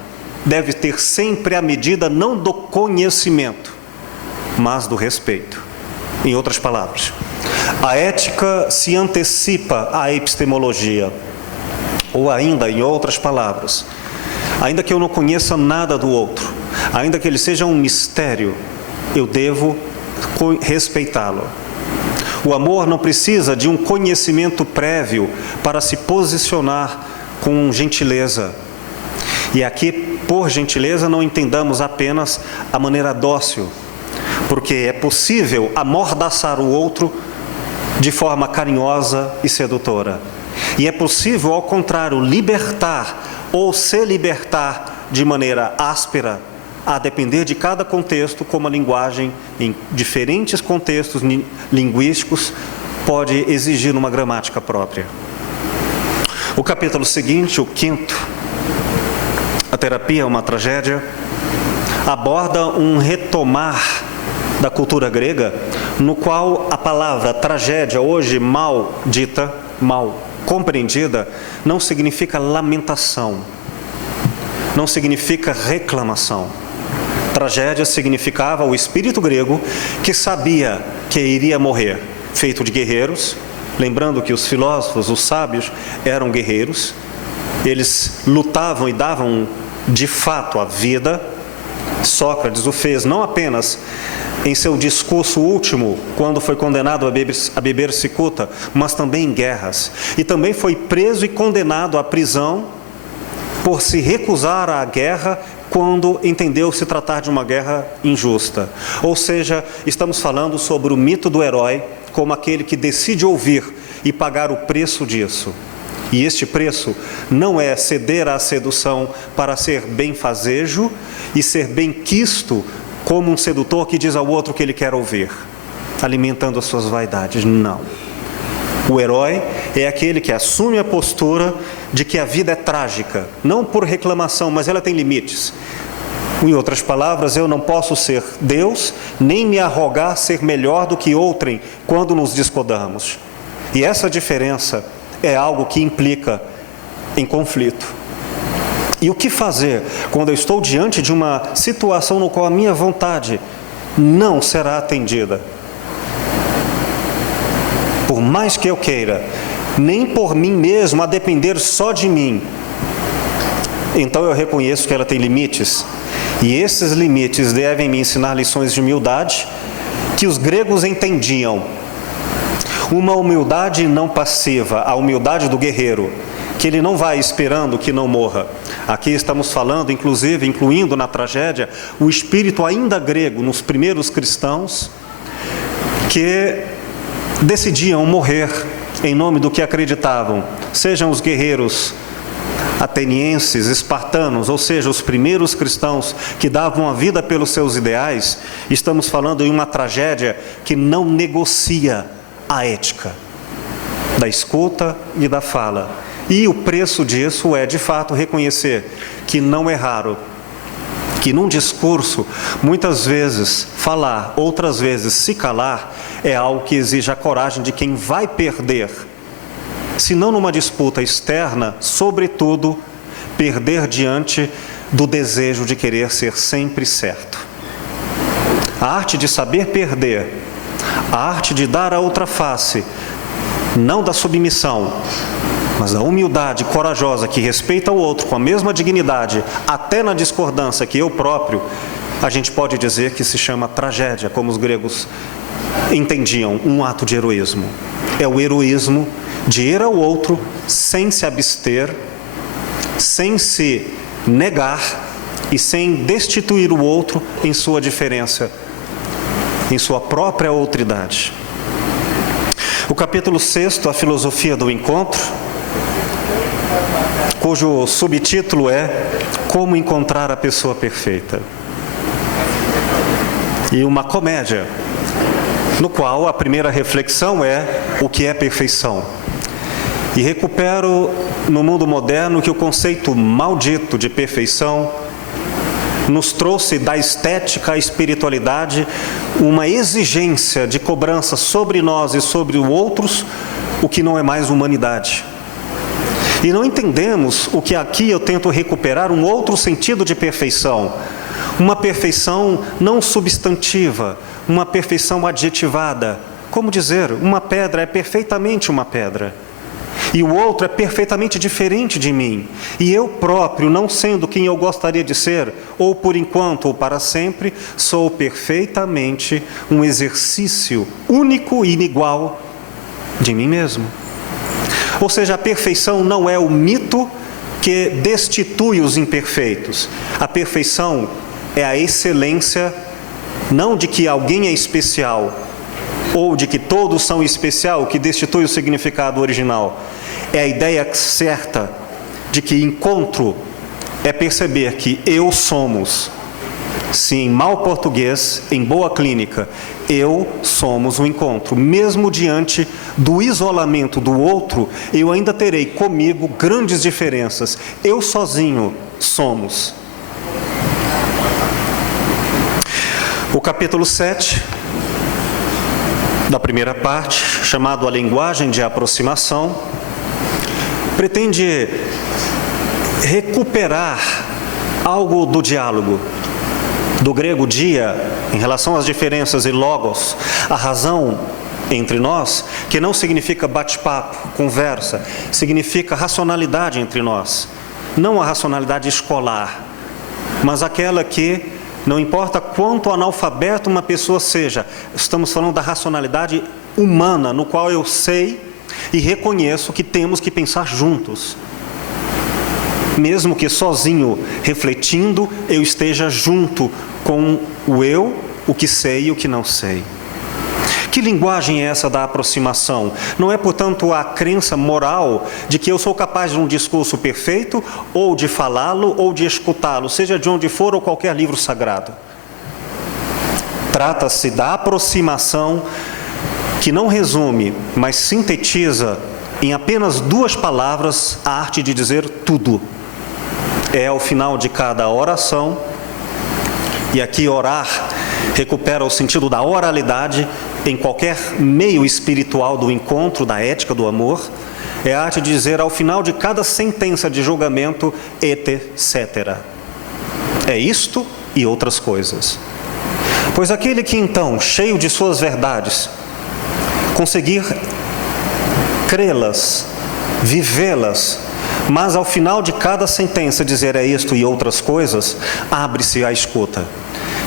deve ter sempre a medida não do conhecimento, mas do respeito. Em outras palavras, a ética se antecipa à epistemologia, ou ainda, em outras palavras, ainda que eu não conheça nada do outro, ainda que ele seja um mistério, eu devo respeitá-lo. O amor não precisa de um conhecimento prévio para se posicionar com gentileza. E aqui, por gentileza, não entendamos apenas a maneira dócil, porque é possível amordaçar o outro de forma carinhosa e sedutora. E é possível, ao contrário, libertar ou se libertar de maneira áspera, a depender de cada contexto, como a linguagem, em diferentes contextos linguísticos, pode exigir uma gramática própria. O capítulo seguinte, o 5º, A Terapia é uma Tragédia, aborda um retomar da cultura grega, no qual a palavra tragédia, hoje mal dita, mal compreendida, não significa lamentação, não significa reclamação. Tragédia significava o espírito grego que sabia que iria morrer, feito de guerreiros, lembrando que os filósofos, os sábios, eram guerreiros, eles lutavam e davam de fato a vida. Sócrates o fez não apenas em seu discurso último, quando foi condenado a beber cicuta, mas também em guerras. E também foi preso e condenado à prisão por se recusar à guerra quando entendeu se tratar de uma guerra injusta. Ou seja, estamos falando sobre o mito do herói como aquele que decide ouvir e pagar o preço disso. E este preço não é ceder à sedução para ser benfazejo e ser benquisto como um sedutor que diz ao outro que ele quer ouvir, alimentando as suas vaidades. Não. O herói é aquele que assume a postura de que a vida é trágica, não por reclamação, mas ela tem limites. Em outras palavras, eu não posso ser Deus, nem me arrogar ser melhor do que outrem quando nos discordamos. E essa diferença é algo que implica em conflito. E o que fazer quando eu estou diante de uma situação no qual a minha vontade não será atendida? Por mais que eu queira, nem por mim mesmo, a depender só de mim. Então eu reconheço que ela tem limites. E esses limites devem me ensinar lições de humildade que os gregos entendiam. Uma humildade não passiva, a humildade do guerreiro, que ele não vai esperando que não morra. Aqui estamos falando, inclusive, incluindo na tragédia, o espírito ainda grego nos primeiros cristãos, que decidiam morrer em nome do que acreditavam, sejam os guerreiros atenienses, espartanos, ou seja, os primeiros cristãos que davam a vida pelos seus ideais. Estamos falando em uma tragédia que não negocia a ética da escuta e da fala. E o preço disso é, de fato, reconhecer que não é raro que num discurso, muitas vezes falar, outras vezes se calar, é algo que exige a coragem de quem vai perder. Se não numa disputa externa, sobretudo, perder diante do desejo de querer ser sempre certo. A arte de saber perder, a arte de dar a outra face, não da submissão, mas da humildade corajosa que respeita o outro com a mesma dignidade, até na discordância que eu próprio, a gente pode dizer que se chama tragédia, como os gregos entendiam, um ato de heroísmo. É o heroísmo de ir ao outro sem se abster, sem se negar e sem destituir o outro em sua diferença, em sua própria outridade. O capítulo 6, a filosofia do encontro, cujo subtítulo é Como encontrar a pessoa perfeita. E uma comédia, no qual a primeira reflexão é o que é perfeição. E recupero no mundo moderno que o conceito maldito de perfeição nos trouxe da estética à espiritualidade uma exigência de cobrança sobre nós e sobre os outros, o que não é mais humanidade. E não entendemos o que aqui eu tento recuperar um outro sentido de perfeição. Uma perfeição não substantiva, uma perfeição adjetivada. Como dizer, uma pedra é perfeitamente uma pedra. E o outro é perfeitamente diferente de mim. E eu próprio, não sendo quem eu gostaria de ser, ou por enquanto ou para sempre, sou perfeitamente um exercício único e inigual de mim mesmo. Ou seja, a perfeição não é o mito que destitui os imperfeitos. A perfeição é a excelência, não de que alguém é especial, ou de que todos são especial, que destitui o significado original. É a ideia certa de que encontro é perceber que eu somos, se em mau português, em boa clínica, eu somos um encontro. Mesmo diante do isolamento do outro, eu ainda terei comigo grandes diferenças. Eu sozinho somos. O capítulo 7, da primeira parte, chamado A Linguagem de Aproximação, pretende recuperar algo do diálogo. Do grego dia, em relação às diferenças, e logos, a razão entre nós, que não significa bate-papo, conversa, significa racionalidade entre nós. Não a racionalidade escolar, mas aquela que, não importa quanto analfabeto uma pessoa seja, estamos falando da racionalidade humana, no qual eu sei e reconheço que temos que pensar juntos. Mesmo que sozinho, refletindo, eu esteja junto com o eu, o que sei e o que não sei. Que linguagem é essa da aproximação? Não é, portanto, a crença moral de que eu sou capaz de um discurso perfeito, ou de falá-lo, ou de escutá-lo, seja de onde for ou qualquer livro sagrado. Trata-se da aproximação que não resume, mas sintetiza em apenas 2 palavras a arte de dizer tudo. É ao final de cada oração, e aqui orar recupera o sentido da oralidade em qualquer meio espiritual do encontro, da ética do amor, é a arte de dizer ao final de cada sentença de julgamento, etc. É isto e outras coisas. Pois aquele que então, cheio de suas verdades, conseguir crê-las, vivê-las, mas ao final de cada sentença dizer é isto e outras coisas, abre-se a escuta.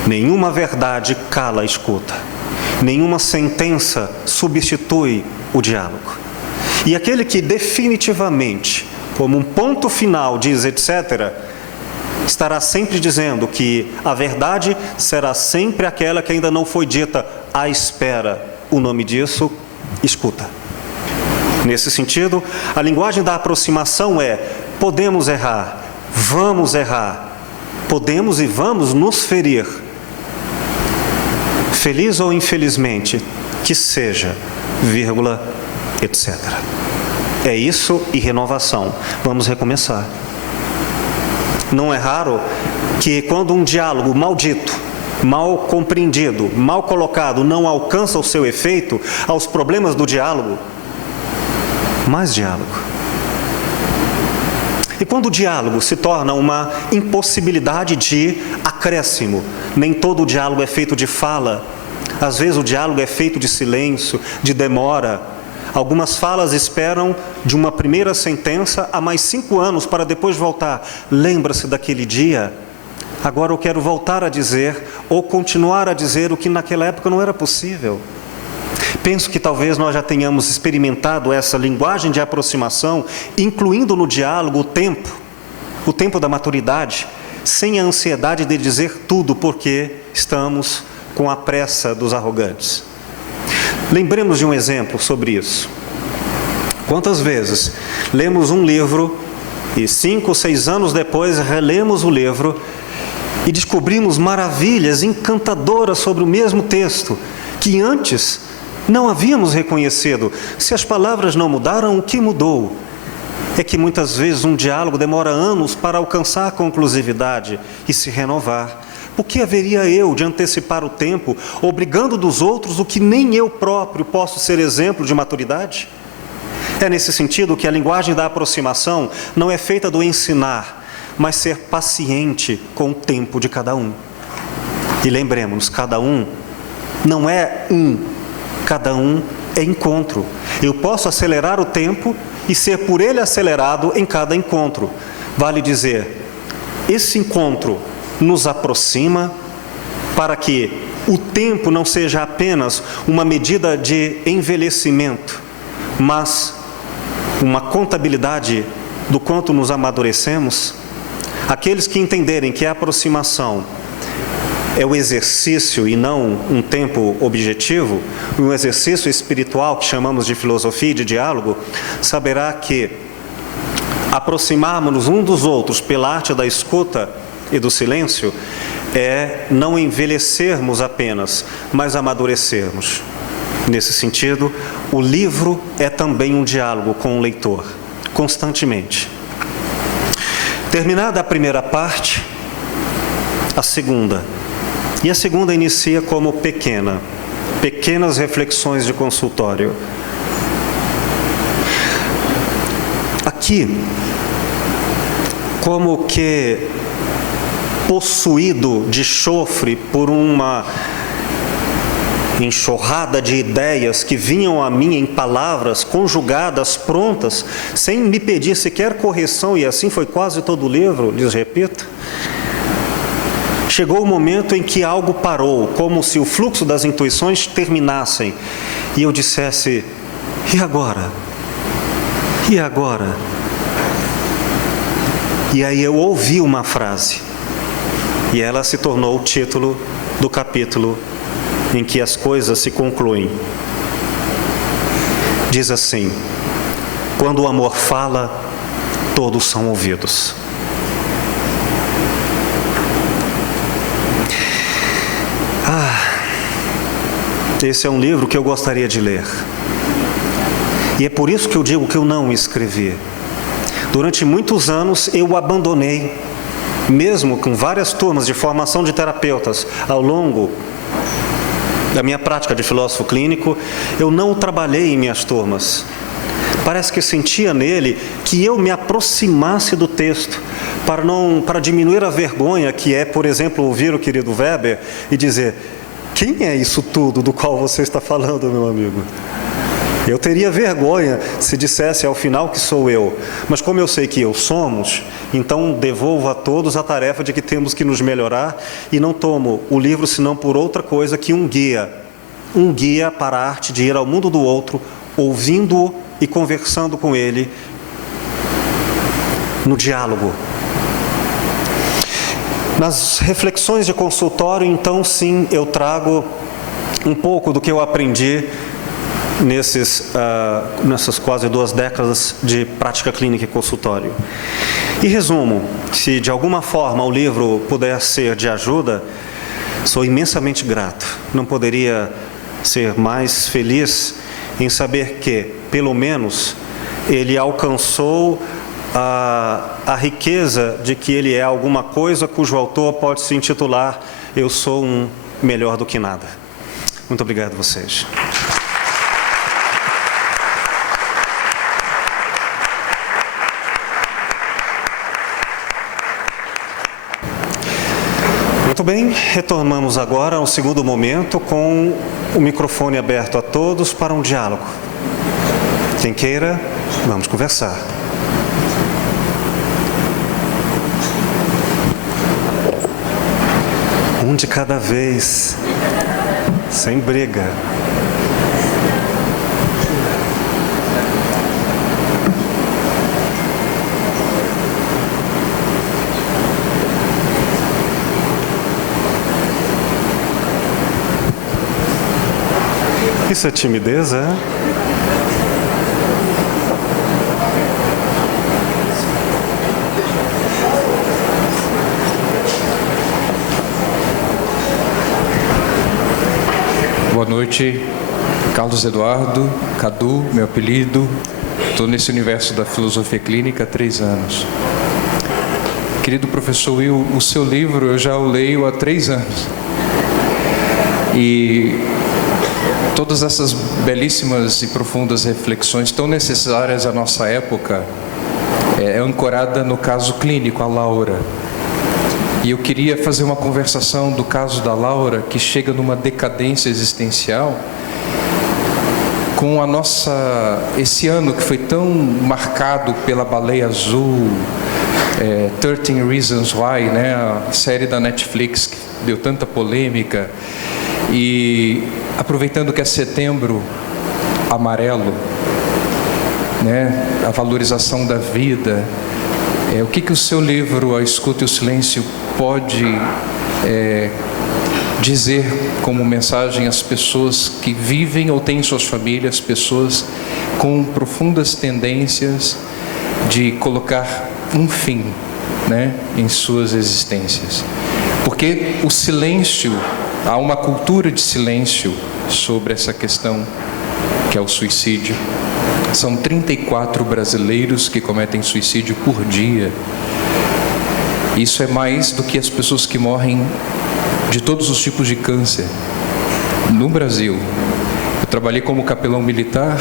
Nenhuma verdade cala a escuta. Nenhuma sentença substitui o diálogo. E aquele que definitivamente, como um ponto final, diz etc., estará sempre dizendo que a verdade será sempre aquela que ainda não foi dita à espera. O nome disso, escuta. Nesse sentido, a linguagem da aproximação é: podemos errar, vamos errar, podemos e vamos nos ferir. Feliz ou infelizmente, que seja, vírgula, etc. É isso e renovação. Vamos recomeçar. Não é raro que quando um diálogo maldito, mal compreendido, mal colocado, não alcança o seu efeito, aos problemas do diálogo, mais diálogo. E quando o diálogo se torna uma impossibilidade de acréscimo, nem todo o diálogo é feito de fala, às vezes o diálogo é feito de silêncio, de demora. Algumas falas esperam de uma primeira sentença a mais 5 anos para depois voltar. Lembra-se daquele dia? Agora eu quero voltar a dizer ou continuar a dizer o que naquela época não era possível. Penso que talvez nós já tenhamos experimentado essa linguagem de aproximação, incluindo no diálogo o tempo da maturidade, sem a ansiedade de dizer tudo, porque estamos com a pressa dos arrogantes. Lembremos de um exemplo sobre isso. Quantas vezes lemos um livro e 5 ou 6 anos depois relemos o livro e descobrimos maravilhas encantadoras sobre o mesmo texto que antes não havíamos reconhecido? Se as palavras não mudaram, o que mudou? É que muitas vezes um diálogo demora anos para alcançar conclusividade e se renovar. Por que haveria eu de antecipar o tempo, obrigando dos outros o que nem eu próprio posso ser exemplo de maturidade? É nesse sentido que a linguagem da aproximação não é feita do ensinar, mas ser paciente com o tempo de cada um. E lembremos, cada um não é cada um é encontro. Eu posso acelerar o tempo e ser por ele acelerado em cada encontro. Vale dizer, esse encontro nos aproxima para que o tempo não seja apenas uma medida de envelhecimento, mas uma contabilidade do quanto nos amadurecemos. Aqueles que entenderem que a aproximação é o exercício e não um tempo objetivo, um exercício espiritual que chamamos de filosofia e de diálogo, saberá que aproximarmos-nos um dos outros pela arte da escuta e do silêncio é não envelhecermos apenas, mas amadurecermos. Nesse sentido, o livro é também um diálogo com o leitor, constantemente. Terminada a primeira parte, a segunda. E a segunda inicia como pequenas reflexões de consultório. Aqui, como que possuído de chofre por uma enxurrada de ideias que vinham a mim em palavras conjugadas, prontas, sem me pedir sequer correção, e assim foi quase todo o livro, lhes repito. Chegou o momento em que algo parou, como se o fluxo das intuições terminassem, e eu dissesse: e agora? E agora? E aí eu ouvi uma frase, e ela se tornou o título do capítulo em que as coisas se concluem. Diz assim: quando o amor fala, todos são ouvidos. Esse é um livro que eu gostaria de ler. E é por isso que eu digo que eu não escrevi. Durante muitos anos eu abandonei, mesmo com várias turmas de formação de terapeutas, ao longo da minha prática de filósofo clínico, eu não trabalhei em minhas turmas. Parece que sentia nele que eu me aproximasse do texto, para diminuir a vergonha que é, por exemplo, ouvir o querido Weber e dizer: quem é isso tudo do qual você está falando, meu amigo? Eu teria vergonha se dissesse ao final que sou eu, mas como eu sei que eu somos, então devolvo a todos a tarefa de que temos que nos melhorar e não tomo o livro senão por outra coisa que um guia para a arte de ir ao mundo do outro, ouvindo-o e conversando com ele no diálogo. Nas reflexões de consultório, então, sim, eu trago um pouco do que eu aprendi nessas quase 2 décadas de prática clínica e consultório. E resumo, se de alguma forma o livro puder ser de ajuda, sou imensamente grato. Não poderia ser mais feliz em saber que, pelo menos, ele alcançou a riqueza de que ele é alguma coisa cujo autor pode se intitular Eu Sou um Melhor do que Nada. Muito obrigado a vocês. Muito bem, retornamos agora ao segundo momento com o microfone aberto a todos para um diálogo. Quem queira, vamos conversar. Um de cada vez, sem briga. Isso é timidez, é? Boa noite, Carlos Eduardo, Cadu, meu apelido. Estou nesse universo da filosofia clínica há 3 anos. Querido professor Will, o seu livro eu já o leio há 3 anos. E todas essas belíssimas e profundas reflexões tão necessárias à nossa época é ancorada no caso clínico, a Laura. E eu queria fazer uma conversação do caso da Laura, que chega numa decadência existencial, com esse ano que foi tão marcado pela Baleia Azul, 13 Reasons Why, né, a série da Netflix que deu tanta polêmica, e aproveitando que é setembro amarelo, né, a valorização da vida, o que o seu livro, A Escuta e o Silêncio, pode dizer como mensagem às pessoas que vivem ou têm suas famílias, pessoas com profundas tendências de colocar um fim, né, em suas existências? Porque o silêncio, há uma cultura de silêncio sobre essa questão que é o suicídio. São 34 brasileiros que cometem suicídio por dia. Isso é mais do que as pessoas que morrem de todos os tipos de câncer no Brasil. Eu trabalhei como capelão militar.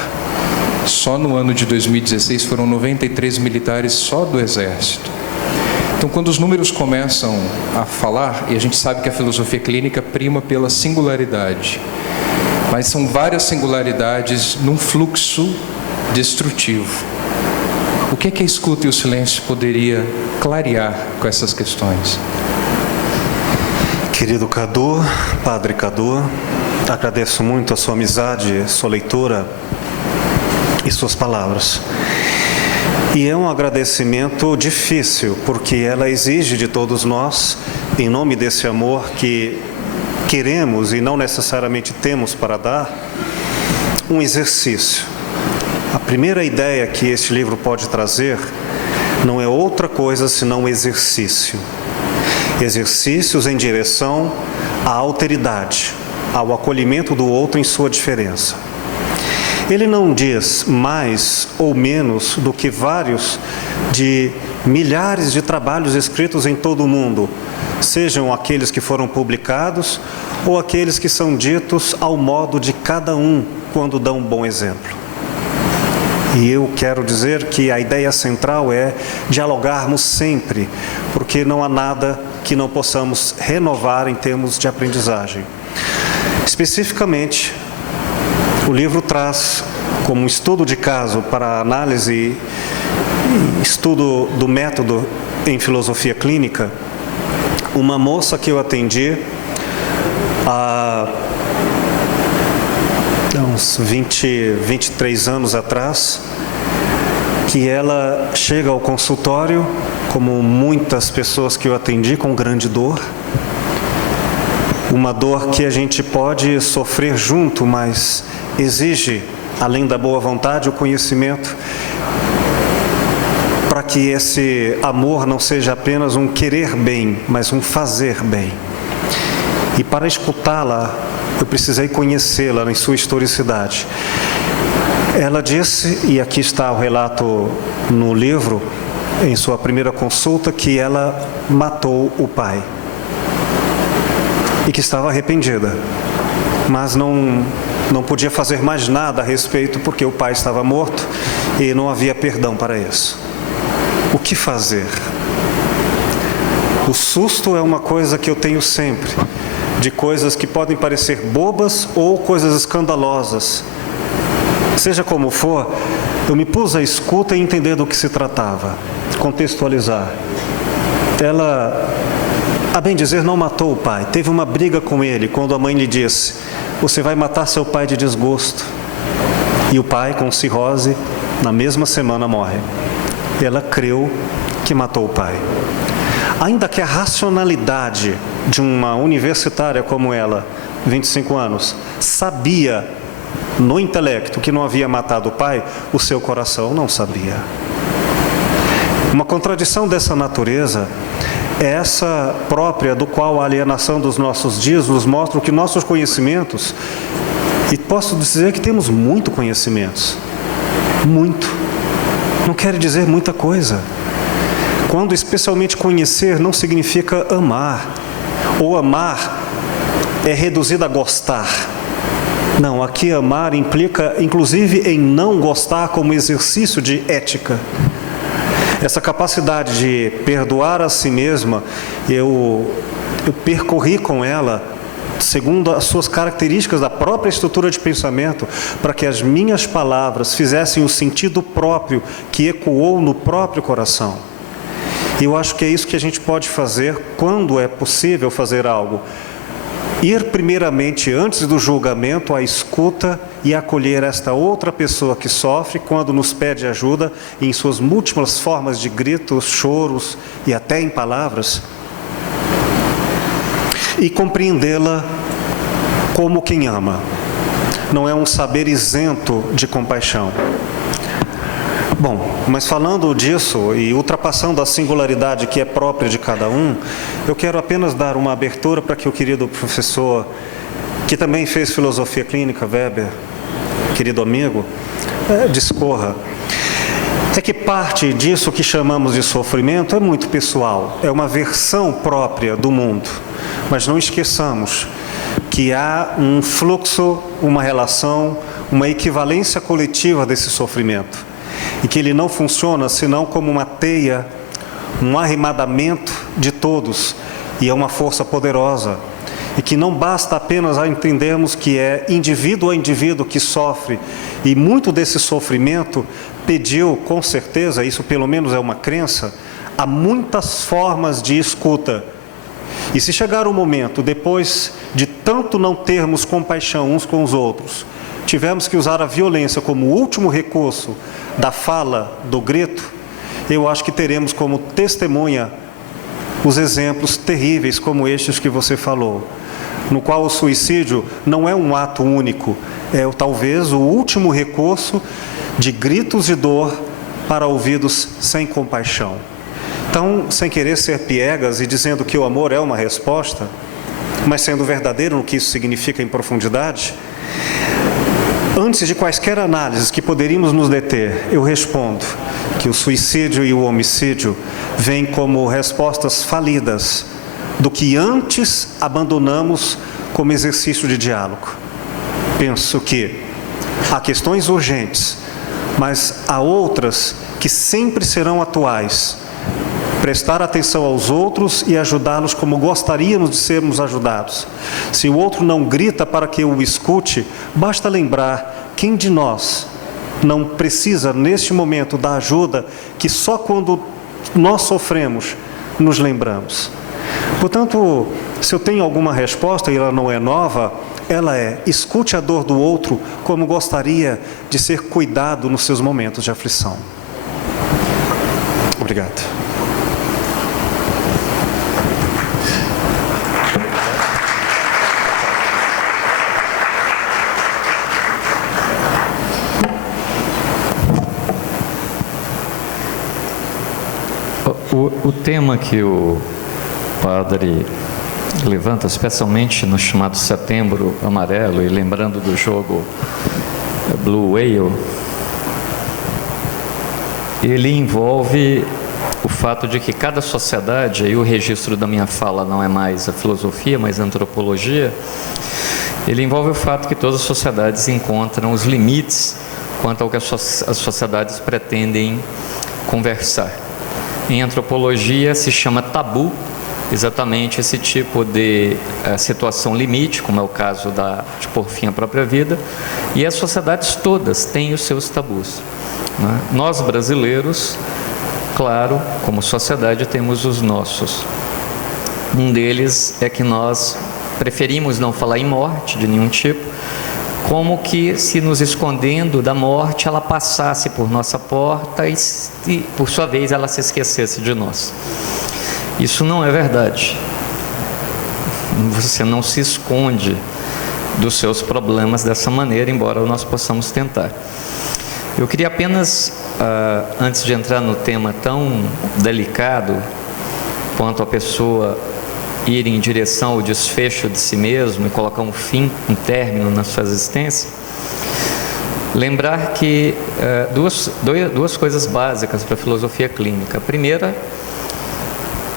Só no ano de 2016 foram 93 militares só do Exército. Então, quando os números começam a falar, e a gente sabe que a filosofia clínica prima pela singularidade, mas são várias singularidades num fluxo destrutivo. O que é que a escuta e o silêncio poderia clarear com essas questões? Querido Cadu, Padre Cadu, agradeço muito a sua amizade, sua leitura e suas palavras. E é um agradecimento difícil, porque ela exige de todos nós, em nome desse amor que queremos e não necessariamente temos para dar, um exercício. A primeira ideia que este livro pode trazer não é outra coisa senão exercício. Exercícios em direção à alteridade, ao acolhimento do outro em sua diferença. Ele não diz mais ou menos do que vários de milhares de trabalhos escritos em todo o mundo, sejam aqueles que foram publicados ou aqueles que são ditos ao modo de cada um quando dão um bom exemplo. E eu quero dizer que a ideia central é dialogarmos sempre, porque não há nada que não possamos renovar em termos de aprendizagem. Especificamente, o livro traz como um estudo de caso para análise e estudo do método em filosofia clínica, uma moça que eu atendi há uns 23 anos atrás, que ela chega ao consultório, como muitas pessoas que eu atendi, com grande dor. Uma dor que a gente pode sofrer junto, mas exige, além da boa vontade, o conhecimento, para que esse amor não seja apenas um querer bem, mas um fazer bem. E para escutá-la, eu precisei conhecê-la em sua historicidade. Ela disse, e aqui está o relato no livro, em sua primeira consulta que ela matou o pai e que estava arrependida, mas não podia fazer mais nada a respeito porque o pai estava morto e não havia perdão para isso. O que fazer? O susto é uma coisa que eu tenho sempre, de coisas que podem parecer bobas ou coisas escandalosas. Seja como for, eu me pus à escuta e entender do que se tratava, contextualizar. Ela, a bem dizer, não matou o pai, teve uma briga com ele quando a mãe lhe disse: você vai matar seu pai de desgosto. E o pai, com cirrose, na mesma semana morre. Ela creu que matou o pai. Ainda que a racionalidade de uma universitária como ela, 25 anos, sabia no intelecto que não havia matado o pai, o seu coração não sabia. Uma contradição dessa natureza é essa própria do qual a alienação dos nossos dias nos mostra que nossos conhecimentos, e posso dizer que temos muito conhecimentos, muito, não quer dizer muita coisa. Quando especialmente conhecer não significa amar, ou amar é reduzido a gostar. Não, aqui amar implica inclusive em não gostar como exercício de ética. Essa capacidade de perdoar a si mesma, eu percorri com ela, segundo as suas características da própria estrutura de pensamento, para que as minhas palavras fizessem o sentido próprio que ecoou no próprio coração. Eu acho que é isso que a gente pode fazer quando é possível fazer algo. Ir primeiramente, antes do julgamento, à escuta e acolher esta outra pessoa que sofre quando nos pede ajuda, em suas múltiplas formas de gritos, choros e até em palavras, e compreendê-la como quem ama. Não é um saber isento de compaixão. Bom, mas falando disso e ultrapassando a singularidade que é própria de cada um, eu quero apenas dar uma abertura para que o querido professor, que também fez filosofia clínica, Weber, querido amigo, discorra. É que parte disso que chamamos de sofrimento é muito pessoal, é uma versão própria do mundo. Mas não esqueçamos que há um fluxo, uma relação, uma equivalência coletiva desse sofrimento. E que ele não funciona senão como uma teia, um arremadamento de todos, e é uma força poderosa. E que não basta apenas a entendermos que é indivíduo a indivíduo que sofre, e muito desse sofrimento pediu, com certeza, isso pelo menos é uma crença, há muitas formas de escuta. E se chegar um momento, depois de tanto não termos compaixão uns com os outros, tivemos que usar a violência como último recurso da fala, do grito, eu acho que teremos como testemunha os exemplos terríveis como estes que você falou, no qual o suicídio não é um ato único, é talvez o último recurso de gritos de dor para ouvidos sem compaixão. Então, sem querer ser piegas e dizendo que o amor é uma resposta, mas sendo verdadeiro no que isso significa em profundidade, antes de quaisquer análises que poderíamos nos deter, eu respondo que o suicídio e o homicídio vêm como respostas falidas do que antes abandonamos como exercício de diálogo. Penso que há questões urgentes, mas há outras que sempre serão atuais. Prestar atenção aos outros e ajudá-los como gostaríamos de sermos ajudados. Se o outro não grita para que eu o escute, basta lembrar quem de nós não precisa, neste momento, da ajuda que só quando nós sofremos nos lembramos. Portanto, se eu tenho alguma resposta e ela não é nova, ela é: escute a dor do outro como gostaria de ser cuidado nos seus momentos de aflição. Obrigado. O tema que o padre levanta, especialmente no chamado Setembro Amarelo, e lembrando do jogo Blue Whale, ele envolve o fato de que cada sociedade, aí o registro da minha fala não é mais a filosofia, mas a antropologia, ele envolve o fato que todas as sociedades encontram os limites quanto ao que as sociedades pretendem conversar. Em antropologia se chama tabu exatamente esse tipo de situação limite, como é o caso de pôr fim à própria vida, e as sociedades todas têm os seus tabus, né? Nós brasileiros, claro, como sociedade, temos os nossos. Um deles é que nós preferimos não falar em morte de nenhum tipo, como que se nos escondendo da morte ela passasse por nossa porta e por sua vez ela se esquecesse de nós. Isso não é verdade. Você não se esconde dos seus problemas dessa maneira, embora nós possamos tentar. Eu queria apenas, antes de entrar no tema tão delicado quanto a pessoa ir em direção ao desfecho de si mesmo e colocar um fim, um término na sua existência, lembrar que duas coisas básicas para a filosofia clínica. A primeira,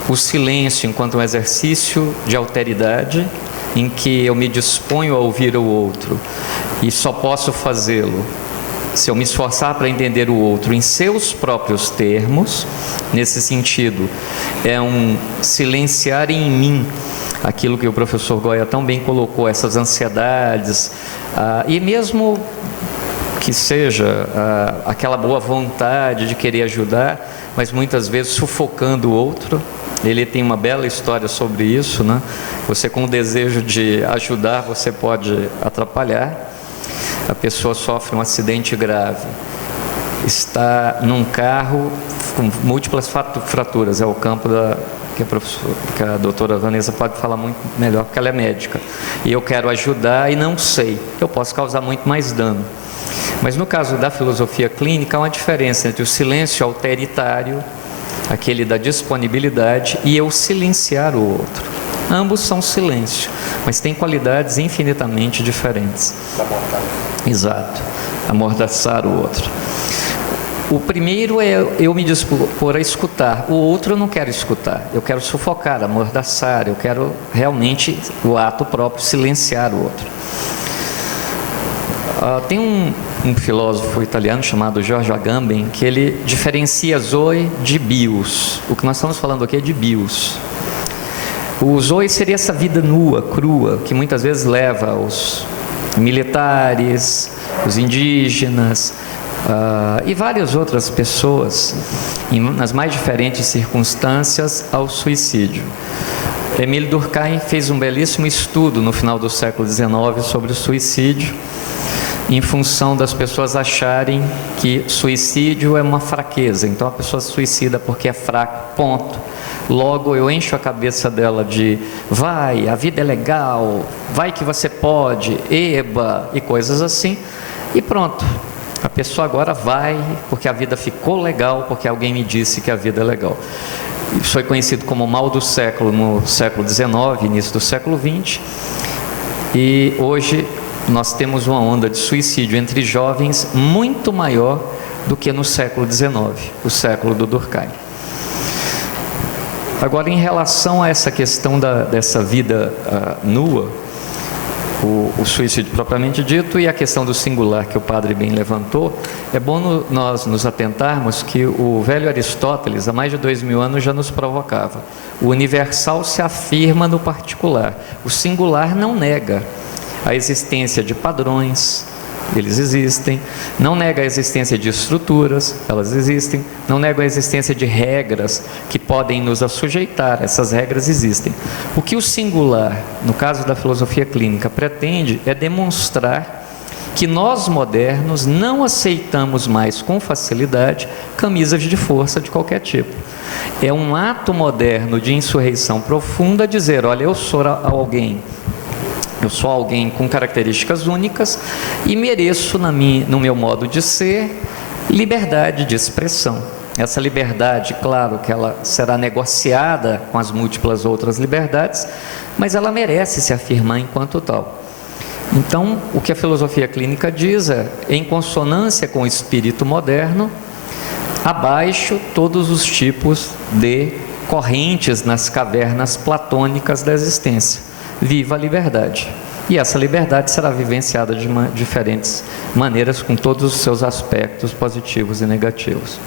o silêncio enquanto um exercício de alteridade, em que eu me disponho a ouvir o outro e só posso fazê-lo se eu me esforçar para entender o outro em seus próprios termos. Nesse sentido, é um silenciar em mim aquilo que o professor Goya tão bem colocou, essas ansiedades, e mesmo que seja aquela boa vontade de querer ajudar, mas muitas vezes sufocando o outro. Ele tem uma bela história sobre isso, né? Você, com o desejo de ajudar, você pode atrapalhar. A pessoa sofre um acidente grave, está num carro com múltiplas fraturas, é o campo que a doutora Vanessa pode falar muito melhor, porque ela é médica, e eu quero ajudar e não sei, eu posso causar muito mais dano. Mas no caso da filosofia clínica, há uma diferença entre o silêncio alteritário, aquele da disponibilidade, e eu silenciar o outro. Ambos são silêncio, mas têm qualidades infinitamente diferentes. Exato, amordaçar o outro. O primeiro é eu me dispor a escutar, o outro eu não quero escutar, eu quero sufocar, amordaçar, eu quero realmente o ato próprio, silenciar o outro. Tem um filósofo italiano chamado Giorgio Agamben, que ele diferencia zoe de bios. O que nós estamos falando aqui é de bios. O zoe seria essa vida nua, crua, que muitas vezes leva os militares, os indígenas e várias outras pessoas, nas mais diferentes circunstâncias, ao suicídio. Émile Durkheim fez um belíssimo estudo no final do século XIX sobre o suicídio, em função das pessoas acharem que suicídio é uma fraqueza. Então a pessoa se suicida porque é fraca, ponto. Logo eu encho a cabeça dela de vai, a vida é legal, vai que você pode, eba, e coisas assim, e pronto. A pessoa agora vai porque a vida ficou legal, porque alguém me disse que a vida é legal. Isso foi conhecido como mal do século no século XIX, início do século XX, e hoje nós temos uma onda de suicídio entre jovens muito maior do que no século XIX, o século do Durkheim. Agora, em relação a essa questão dessa vida nua, o suicídio propriamente dito, e a questão do singular que o padre bem levantou, é bom nós nos atentarmos que o velho Aristóteles, há mais de 2000 anos, já nos provocava. O universal se afirma no particular, o singular não nega a existência de padrões, eles existem, não nega a existência de estruturas, elas existem, não nega a existência de regras que podem nos assujeitar, essas regras existem. O que o singular, no caso da filosofia clínica, pretende é demonstrar que nós modernos não aceitamos mais com facilidade camisas de força de qualquer tipo. É um ato moderno de insurreição profunda dizer, olha, eu sou alguém com características únicas e mereço, no meu modo de ser, liberdade de expressão. Essa liberdade, claro que ela será negociada com as múltiplas outras liberdades, mas ela merece se afirmar enquanto tal. Então, o que a filosofia clínica diz é, em consonância com o espírito moderno, Abaixo, todos os tipos de correntes nas cavernas platônicas da existência. Viva a liberdade. E essa liberdade será vivenciada de diferentes maneiras, com todos os seus aspectos positivos e negativos.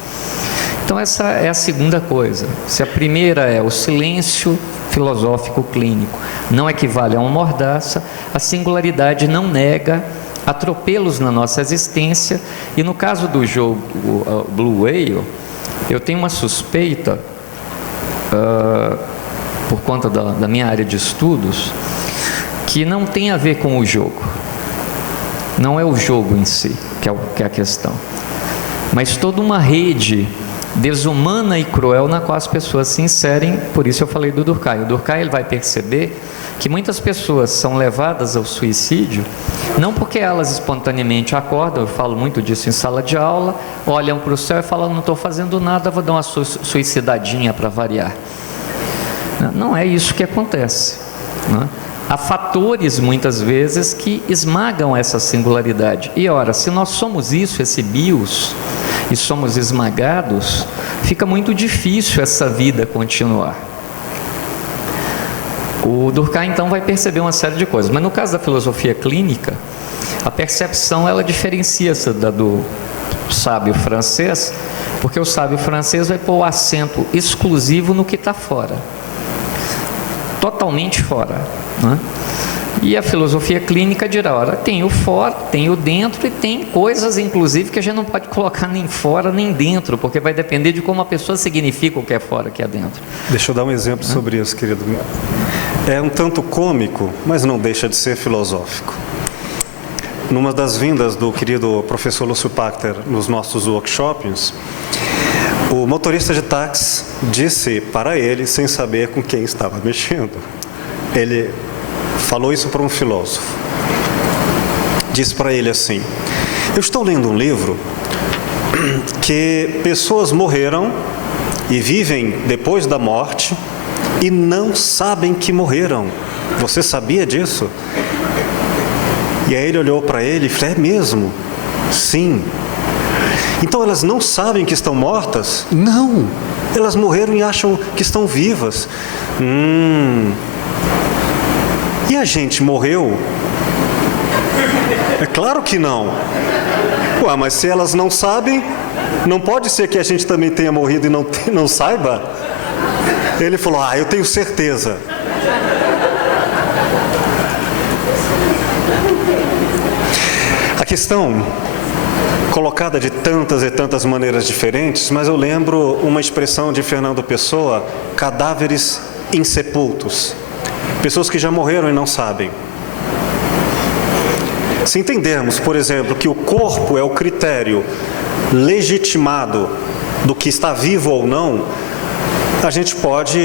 Então essa é a segunda coisa. Se a primeira é o silêncio filosófico clínico, não equivale a uma mordaça, a singularidade não nega atropelos na nossa existência. E no caso do jogo Blue Whale, eu tenho uma suspeita, por conta da minha área de estudos, que não tem a ver com o jogo. Não é o jogo em si que é a questão, mas toda uma rede desumana e cruel na qual as pessoas se inserem. Por isso eu falei do Durkheim. O Durkheim, ele vai perceber que muitas pessoas são levadas ao suicídio não porque elas espontaneamente acordam, eu falo muito disso em sala de aula, olham para o céu e falam: não estou fazendo nada, vou dar uma suicidadinha para variar. Não é isso que acontece, não é? Há fatores, muitas vezes, que esmagam essa singularidade. E ora, se nós somos isso, esse bios, e somos esmagados, fica muito difícil essa vida continuar. O Durkheim, então, vai perceber uma série de coisas. Mas no caso da filosofia clínica, a percepção, ela diferencia-se da do sábio francês, porque o sábio francês vai pôr o acento exclusivo no que está fora. Totalmente fora, né? E a filosofia clínica dirá: ora, tem o fora, tem o dentro, e tem coisas, inclusive, que a gente não pode colocar nem fora nem dentro, porque vai depender de como a pessoa significa o que é fora, o que é dentro. Deixa eu dar um exemplo sobre isso, querido. É um tanto cômico, mas não deixa de ser filosófico. Numa das vindas do querido professor Lúcio Pachter nos nossos workshops, o motorista de táxi disse para ele, sem saber com quem estava mexendo, ele falou isso para um filósofo. Disse para ele assim: eu estou lendo um livro que pessoas morreram e vivem depois da morte e não sabem que morreram. Você sabia disso? E aí ele olhou para ele e falou: é mesmo? Sim. Então elas não sabem que estão mortas? Não. Elas morreram e acham que estão vivas. E a gente morreu? É claro que não. Ué, mas se elas não sabem, não pode ser que a gente também tenha morrido e não saiba? Ele falou: eu tenho certeza. A questão, colocada de tantas e tantas maneiras diferentes, mas eu lembro uma expressão de Fernando Pessoa: cadáveres insepultos. Pessoas que já morreram e não sabem. Se entendermos, por exemplo, que o corpo é o critério legitimado do que está vivo ou não, a gente pode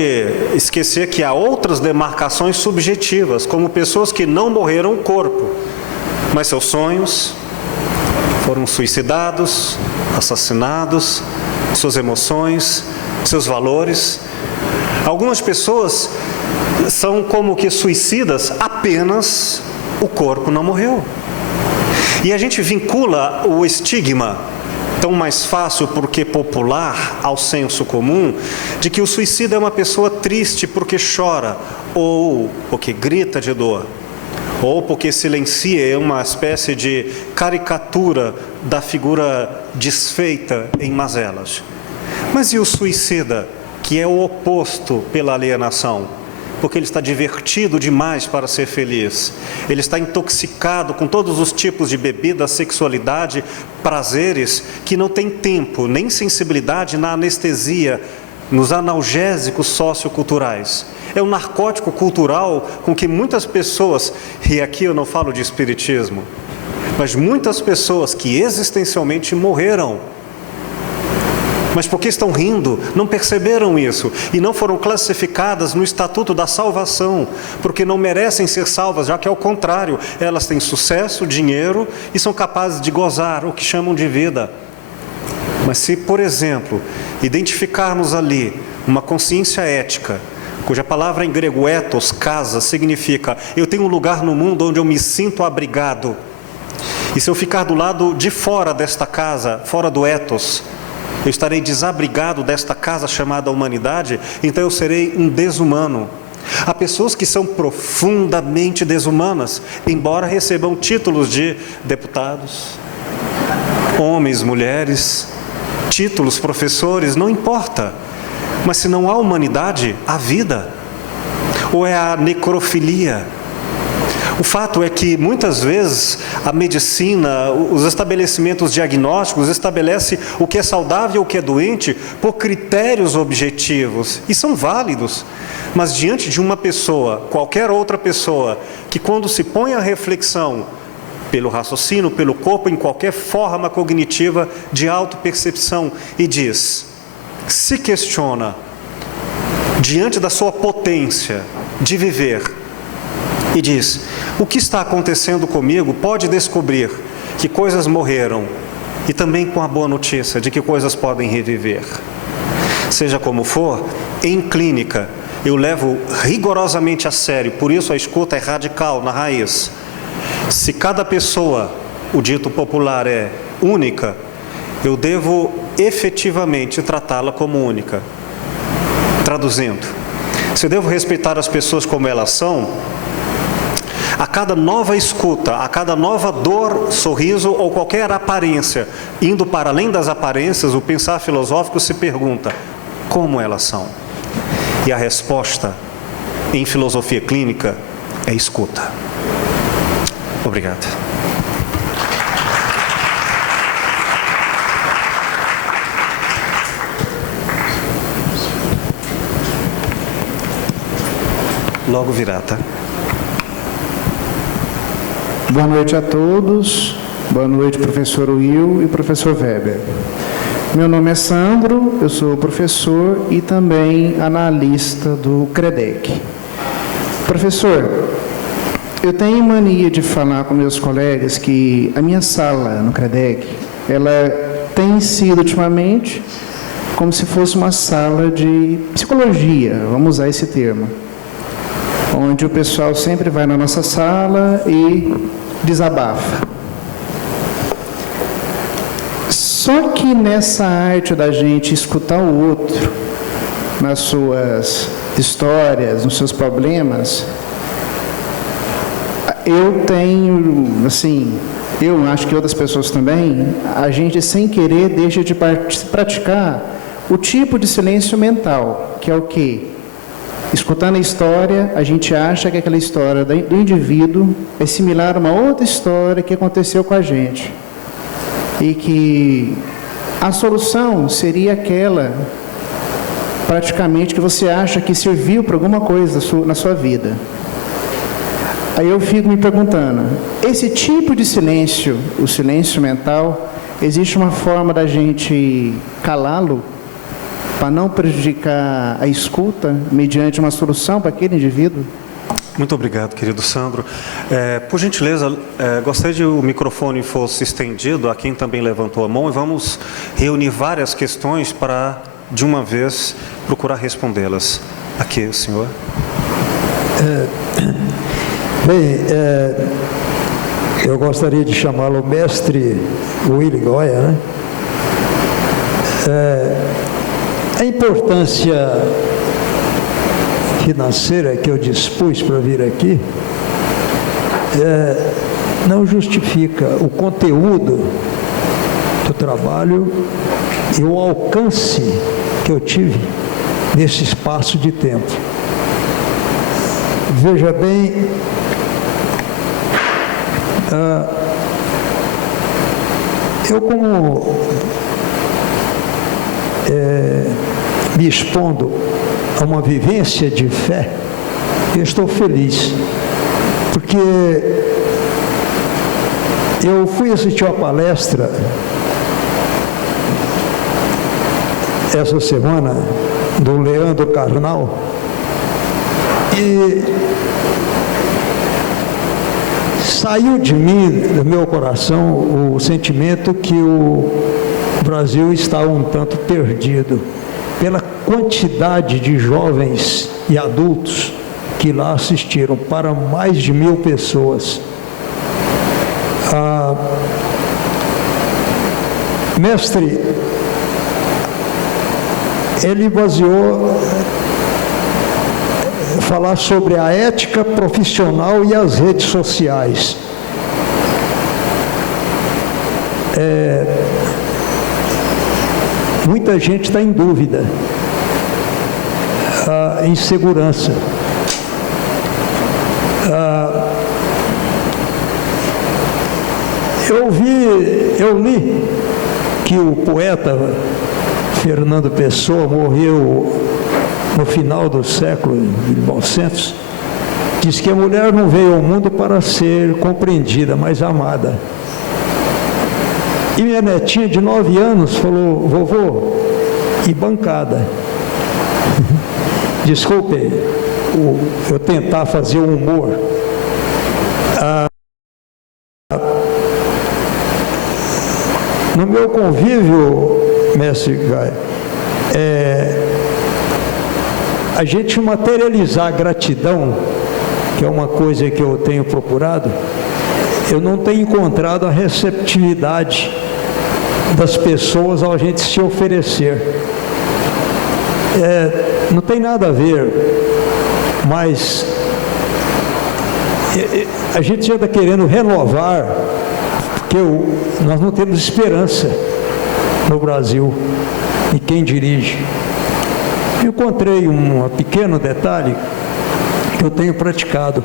esquecer que há outras demarcações subjetivas, como pessoas que não morreram o corpo, mas seus sonhos foram suicidados, assassinados, suas emoções, seus valores. Algumas pessoas são como que suicidas, apenas o corpo não morreu. E a gente vincula o estigma, tão mais fácil porque popular, ao senso comum, de que o suicida é uma pessoa triste porque chora, ou porque grita de dor, ou porque silencia, é uma espécie de caricatura da figura desfeita em mazelas. Mas e o suicida, que é o oposto pela alienação? Porque ele está divertido demais para ser feliz. Ele está intoxicado com todos os tipos de bebida, sexualidade, prazeres, que não tem tempo, nem sensibilidade na anestesia, nos analgésicos socioculturais. É um narcótico cultural com que muitas pessoas, e aqui eu não falo de espiritismo, mas muitas pessoas que existencialmente morreram, mas porque estão rindo, não perceberam isso e não foram classificadas no estatuto da salvação, porque não merecem ser salvas, já que ao contrário, elas têm sucesso, dinheiro e são capazes de gozar o que chamam de vida. Mas se, por exemplo, identificarmos ali uma consciência ética, cuja palavra em grego ethos, casa, significa eu tenho um lugar no mundo onde eu me sinto abrigado, e se eu ficar do lado de fora desta casa, fora do ethos, eu estarei desabrigado desta casa chamada humanidade, então eu serei um desumano. Há pessoas que são profundamente desumanas, embora recebam títulos de deputados, homens, mulheres, títulos, professores, não importa. Mas se não há humanidade, há vida. Ou é a necrofilia. O fato é que, muitas vezes, a medicina, os estabelecimentos diagnósticos estabelecem o que é saudável e o que é doente por critérios objetivos, e são válidos. Mas diante de uma pessoa, qualquer outra pessoa, que quando se põe à reflexão, pelo raciocínio, pelo corpo, em qualquer forma cognitiva de autopercepção, e diz, se questiona, diante da sua potência de viver, e diz, o que está acontecendo comigo, pode descobrir que coisas morreram, e também com a boa notícia de que coisas podem reviver. Seja como for, em clínica, eu levo rigorosamente a sério, por isso a escuta é radical, na raiz. Se cada pessoa, o dito popular é única, eu devo efetivamente tratá-la como única. Traduzindo, se eu devo respeitar as pessoas como elas são, a cada nova escuta, a cada nova dor, sorriso ou qualquer aparência, indo para além das aparências, o pensar filosófico se pergunta, como elas são? E a resposta, em filosofia clínica, é escuta. Obrigado. Logo virá, tá? Boa noite a todos. Boa noite, professor Will e professor Weber. Meu nome é Sandro, eu sou professor e também analista do CREDEC. Professor, eu tenho mania de falar com meus colegas que a minha sala no CREDEC, ela tem sido ultimamente como se fosse uma sala de psicologia, vamos usar esse termo, onde o pessoal sempre vai na nossa sala e desabafa. Só que nessa arte da gente escutar o outro, nas suas histórias, nos seus problemas, eu tenho, assim, eu acho que outras pessoas também, a gente sem querer deixa de praticar o tipo de silêncio mental, que é o quê? Escutando a história, a gente acha que aquela história do indivíduo é similar a uma outra história que aconteceu com a gente. E que a solução seria aquela, praticamente, que você acha que serviu para alguma coisa na sua vida. Aí eu fico me perguntando, esse tipo de silêncio, o silêncio mental, existe uma forma da gente calá-lo para não prejudicar a escuta mediante uma solução para aquele indivíduo? Muito obrigado, querido Sandro. Por gentileza, gostaria de o microfone fosse estendido a quem também levantou a mão e vamos reunir várias questões para, de uma vez, procurar respondê-las. Aqui, o senhor. Bem, eu gostaria de chamá-lo mestre Willy Goya, né? A importância financeira que eu dispus para vir aqui não justifica o conteúdo do trabalho e o alcance que eu tive nesse espaço de tempo. Veja bem, eu como me expondo a uma vivência de fé, eu estou feliz, porque eu fui assistir uma palestra essa semana do Leandro Carnal e saiu de mim, do meu coração, o sentimento que o Brasil está um tanto perdido pela quantidade de jovens e adultos que lá assistiram, para mais de 1000 pessoas. Mestre, ele baseou falar sobre a ética profissional e as redes sociais. Muita gente está em dúvida, insegurança. Eu li que o poeta Fernando Pessoa morreu no final do século 1900, diz que a mulher não veio ao mundo para ser compreendida, mas amada. E minha netinha de 9 anos falou: vovô, e bancada. Desculpe eu tentar fazer um humor. No meu convívio, mestre Gaia, a gente materializar a gratidão, que é uma coisa que eu tenho procurado, eu não tenho encontrado a receptividade das pessoas ao gente se oferecer. Não tem nada a ver, mas a gente já está querendo renovar, porque nós não temos esperança no Brasil, e quem dirige. Eu encontrei um pequeno detalhe que eu tenho praticado: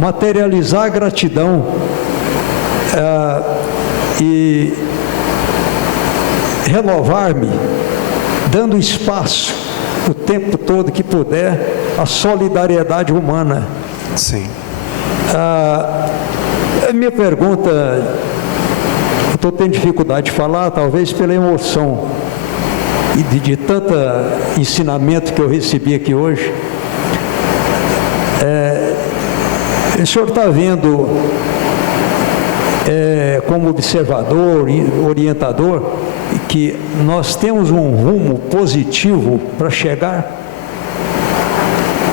materializar a gratidão e renovar-me, dando espaço o tempo todo que puder à solidariedade humana. Sim. A minha pergunta, eu estou tendo dificuldade de falar, talvez pela emoção e de tanto ensinamento que eu recebi aqui hoje. O senhor está vendo, como observador, orientador, que nós temos um rumo positivo para chegar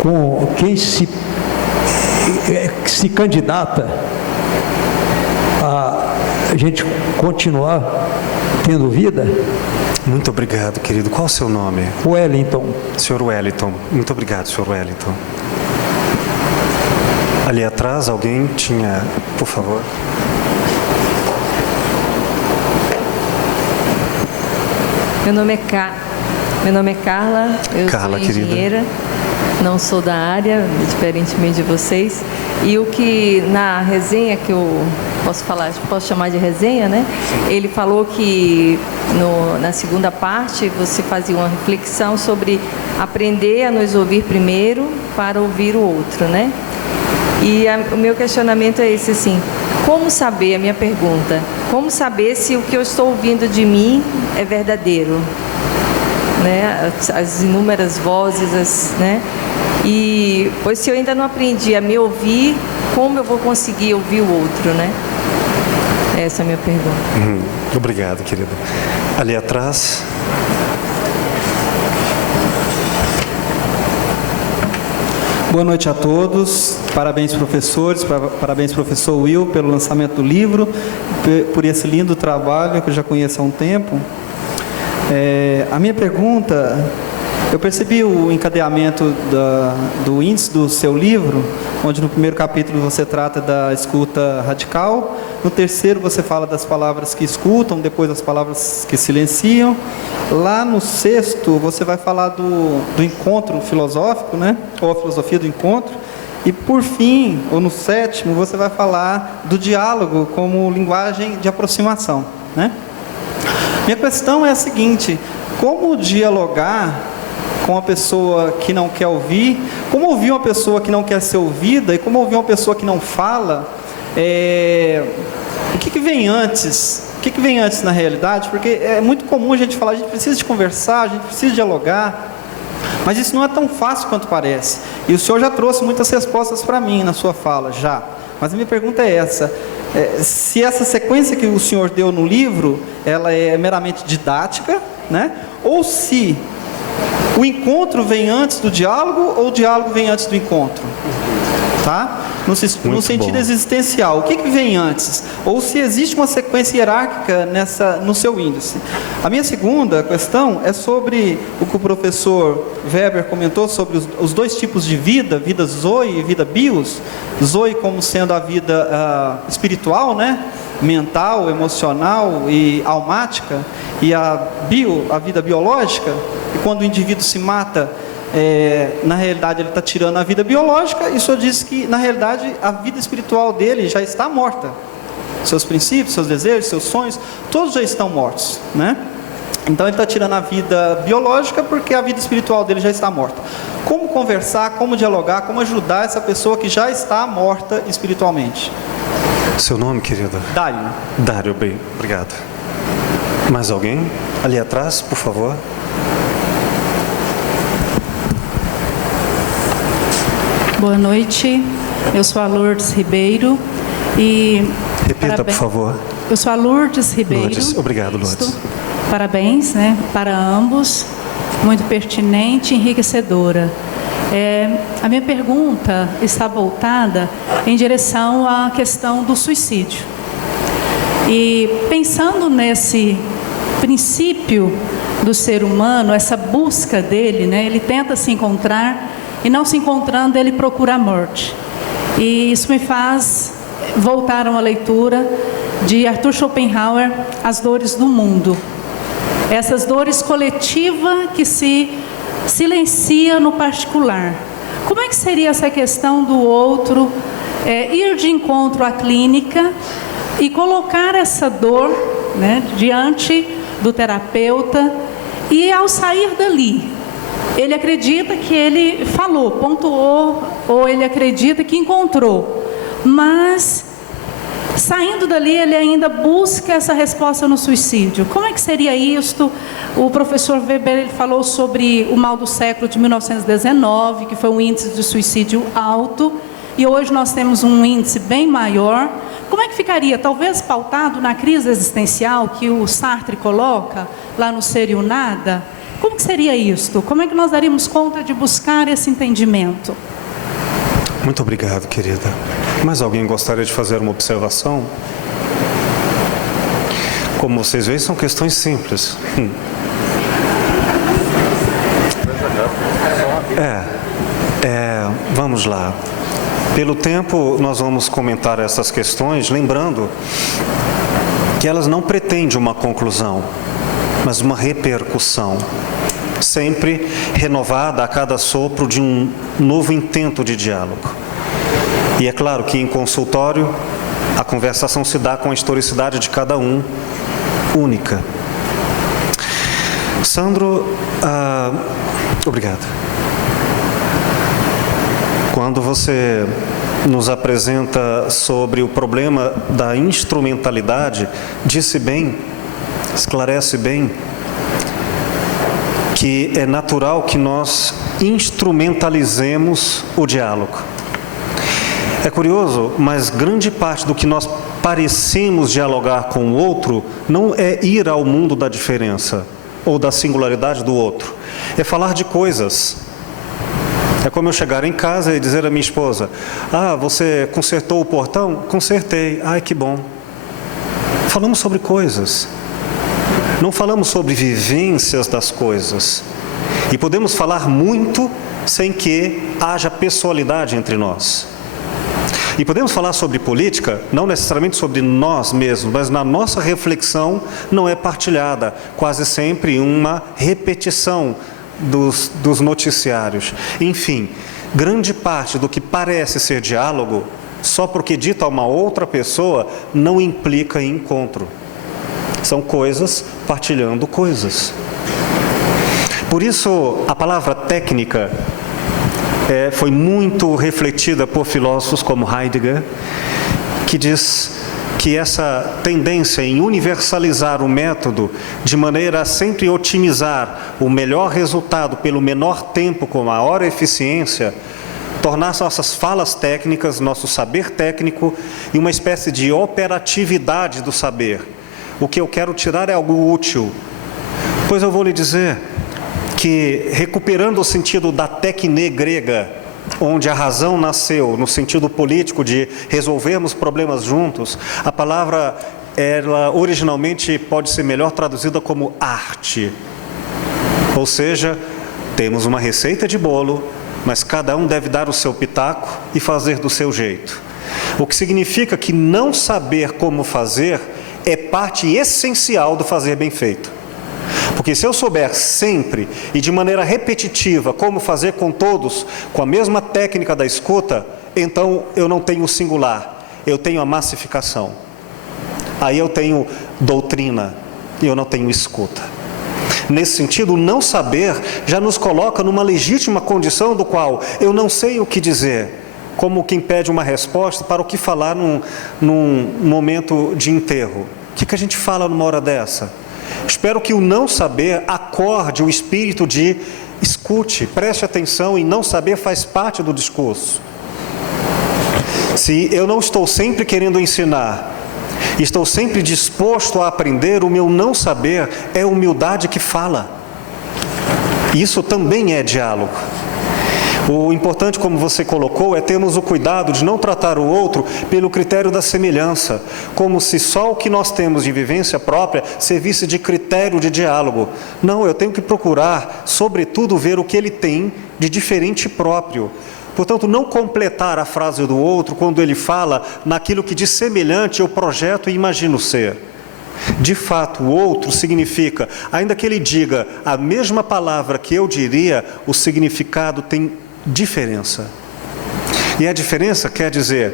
com quem se candidata a gente continuar tendo vida? Muito obrigado, querido. Qual o seu nome? Wellington. Senhor Wellington. Muito obrigado, senhor Wellington. Ali atrás, alguém tinha... Por favor. Meu nome é Carla, eu Carla, sou engenheira, não sou da área, diferentemente de vocês. E o que na resenha que eu posso chamar de resenha, né? Ele falou que na segunda parte você fazia uma reflexão sobre aprender a nos ouvir primeiro para ouvir o outro, né? E o meu questionamento é esse, assim: como saber, a minha pergunta, como saber se o que eu estou ouvindo de mim é verdadeiro? Né? As inúmeras vozes, né? E pois se eu ainda não aprendi a me ouvir, como eu vou conseguir ouvir o outro, né? Essa é a minha pergunta. Obrigado, querido. Ali atrás... Boa noite a todos, parabéns professores, parabéns professor Will pelo lançamento do livro, por esse lindo trabalho que eu já conheço há um tempo. A minha pergunta, eu percebi o encadeamento do índice do seu livro, onde no primeiro capítulo você trata da escuta radical, no terceiro você fala das palavras que escutam, depois das palavras que silenciam. Lá no sexto você vai falar do encontro filosófico, né? Ou a filosofia do encontro. E por fim, ou no sétimo, você vai falar do diálogo como linguagem de aproximação, né? Minha questão é a seguinte: como dialogar com uma pessoa que não quer ouvir? Como ouvir uma pessoa que não quer ser ouvida? E como ouvir uma pessoa que não fala? O que vem antes? O que vem antes na realidade? Porque é muito comum a gente falar, a gente precisa de conversar, a gente precisa dialogar, mas isso não é tão fácil quanto parece. E o senhor já trouxe muitas respostas para mim na sua fala, já. Mas a minha pergunta é essa: se essa sequência que o senhor deu no livro, ela é meramente didática, né? Ou se o encontro vem antes do diálogo, ou o diálogo vem antes do encontro, tá? no sentido bom. existencial. O que vem antes? Ou se existe uma sequência hierárquica no seu índice. A minha segunda questão é sobre o que o professor Weber comentou sobre os dois tipos de vida Zoe e vida bios. Zoe como sendo a vida espiritual, né? Mental, emocional e almática, e a vida biológica. E quando o indivíduo se mata, na realidade ele está tirando a vida biológica, e o senhor disse que na realidade a vida espiritual dele já está morta. Seus princípios, seus desejos, seus sonhos, todos já estão mortos, né? Então ele está tirando a vida biológica porque a vida espiritual dele já está morta. Como conversar, como dialogar, como ajudar essa pessoa que já está morta espiritualmente? Seu nome, querida? Dário. Dário, bem, obrigado. Mais alguém? Ali atrás, por favor. Boa noite, eu sou a Lourdes Ribeiro e... Repita, por favor. Eu sou a Lourdes Ribeiro. Lourdes, obrigado, Lourdes. Parabéns, né, para ambos, muito pertinente e enriquecedora. A minha pergunta está voltada em direção à questão do suicídio. E pensando nesse princípio do ser humano, essa busca dele, né, ele tenta se encontrar e não se encontrando, ele procura a morte. E isso me faz voltar a uma leitura de Arthur Schopenhauer, As Dores do Mundo. Essas dores coletivas que se silencia no particular. Como é que seria essa questão do outro ir de encontro à clínica e colocar essa dor, né, diante do terapeuta, e ao sair dali, ele acredita que ele falou, pontuou, ou ele acredita que encontrou, mas saindo dali ele ainda busca essa resposta no suicídio. Como é que seria isto? O professor Weber ele falou sobre o mal do século de 1919, que foi um índice de suicídio alto, e hoje nós temos um índice bem maior. Como é que ficaria? Talvez pautado na crise existencial que o Sartre coloca lá no Ser e o Nada? Como que seria isto? Como é que nós daríamos conta de buscar esse entendimento? Muito obrigado, querida. Mais alguém gostaria de fazer uma observação? Como vocês veem, são questões simples. Vamos lá. Pelo tempo, nós vamos comentar essas questões, lembrando que elas não pretendem uma conclusão, mas uma repercussão, sempre renovada a cada sopro de um novo intento de diálogo. E é claro que em consultório, a conversação se dá com a historicidade de cada um, única. Sandro, obrigado. Quando você nos apresenta sobre o problema da instrumentalidade, disse bem, esclarece bem, que é natural que nós instrumentalizemos o diálogo. É curioso, mas grande parte do que nós parecemos dialogar com o outro não é ir ao mundo da diferença ou da singularidade do outro, é falar de coisas. É como eu chegar em casa e dizer à minha esposa: você consertou o portão? Consertei. Ai, que bom. Falamos sobre coisas. Não falamos sobre vivências das coisas. E podemos falar muito sem que haja pessoalidade entre nós. E podemos falar sobre política, não necessariamente sobre nós mesmos, mas na nossa reflexão não é partilhada. Quase sempre uma repetição dos noticiários. Enfim, grande parte do que parece ser diálogo, só porque dita a uma outra pessoa, não implica em encontro. São coisas partilhando coisas. Por isso, a palavra técnica foi muito refletida por filósofos como Heidegger, que diz que essa tendência em universalizar o método de maneira a sempre otimizar o melhor resultado pelo menor tempo com maior eficiência, tornar nossas falas técnicas, nosso saber técnico, em uma espécie de operatividade do saber. O que eu quero tirar é algo útil. Pois eu vou lhe dizer que, recuperando o sentido da técne grega, onde a razão nasceu no sentido político de resolvermos problemas juntos, a palavra, ela originalmente pode ser melhor traduzida como arte. Ou seja, temos uma receita de bolo, mas cada um deve dar o seu pitaco e fazer do seu jeito. O que significa que não saber como fazer é parte essencial do fazer bem feito. Porque se eu souber sempre e de maneira repetitiva como fazer com todos, com a mesma técnica da escuta, então eu não tenho o singular, eu tenho a massificação. Aí eu tenho doutrina e eu não tenho escuta. Nesse sentido, o não saber já nos coloca numa legítima condição do qual eu não sei o que dizer, como quem pede uma resposta para o que falar num momento de enterro. O que a gente fala numa hora dessa? Espero que o não saber acorde o espírito de escute, preste atenção, e não saber faz parte do discurso. Se eu não estou sempre querendo ensinar, estou sempre disposto a aprender, o meu não saber é humildade que fala. Isso também é diálogo. O importante, como você colocou, é termos o cuidado de não tratar o outro pelo critério da semelhança, como se só o que nós temos de vivência própria servisse de critério de diálogo. Não, eu tenho que procurar, sobretudo, ver o que ele tem de diferente próprio. Portanto, não completar a frase do outro quando ele fala naquilo que de semelhante eu projeto e imagino ser. De fato, o outro significa, ainda que ele diga a mesma palavra que eu diria, o significado tem diferença. E a diferença quer dizer,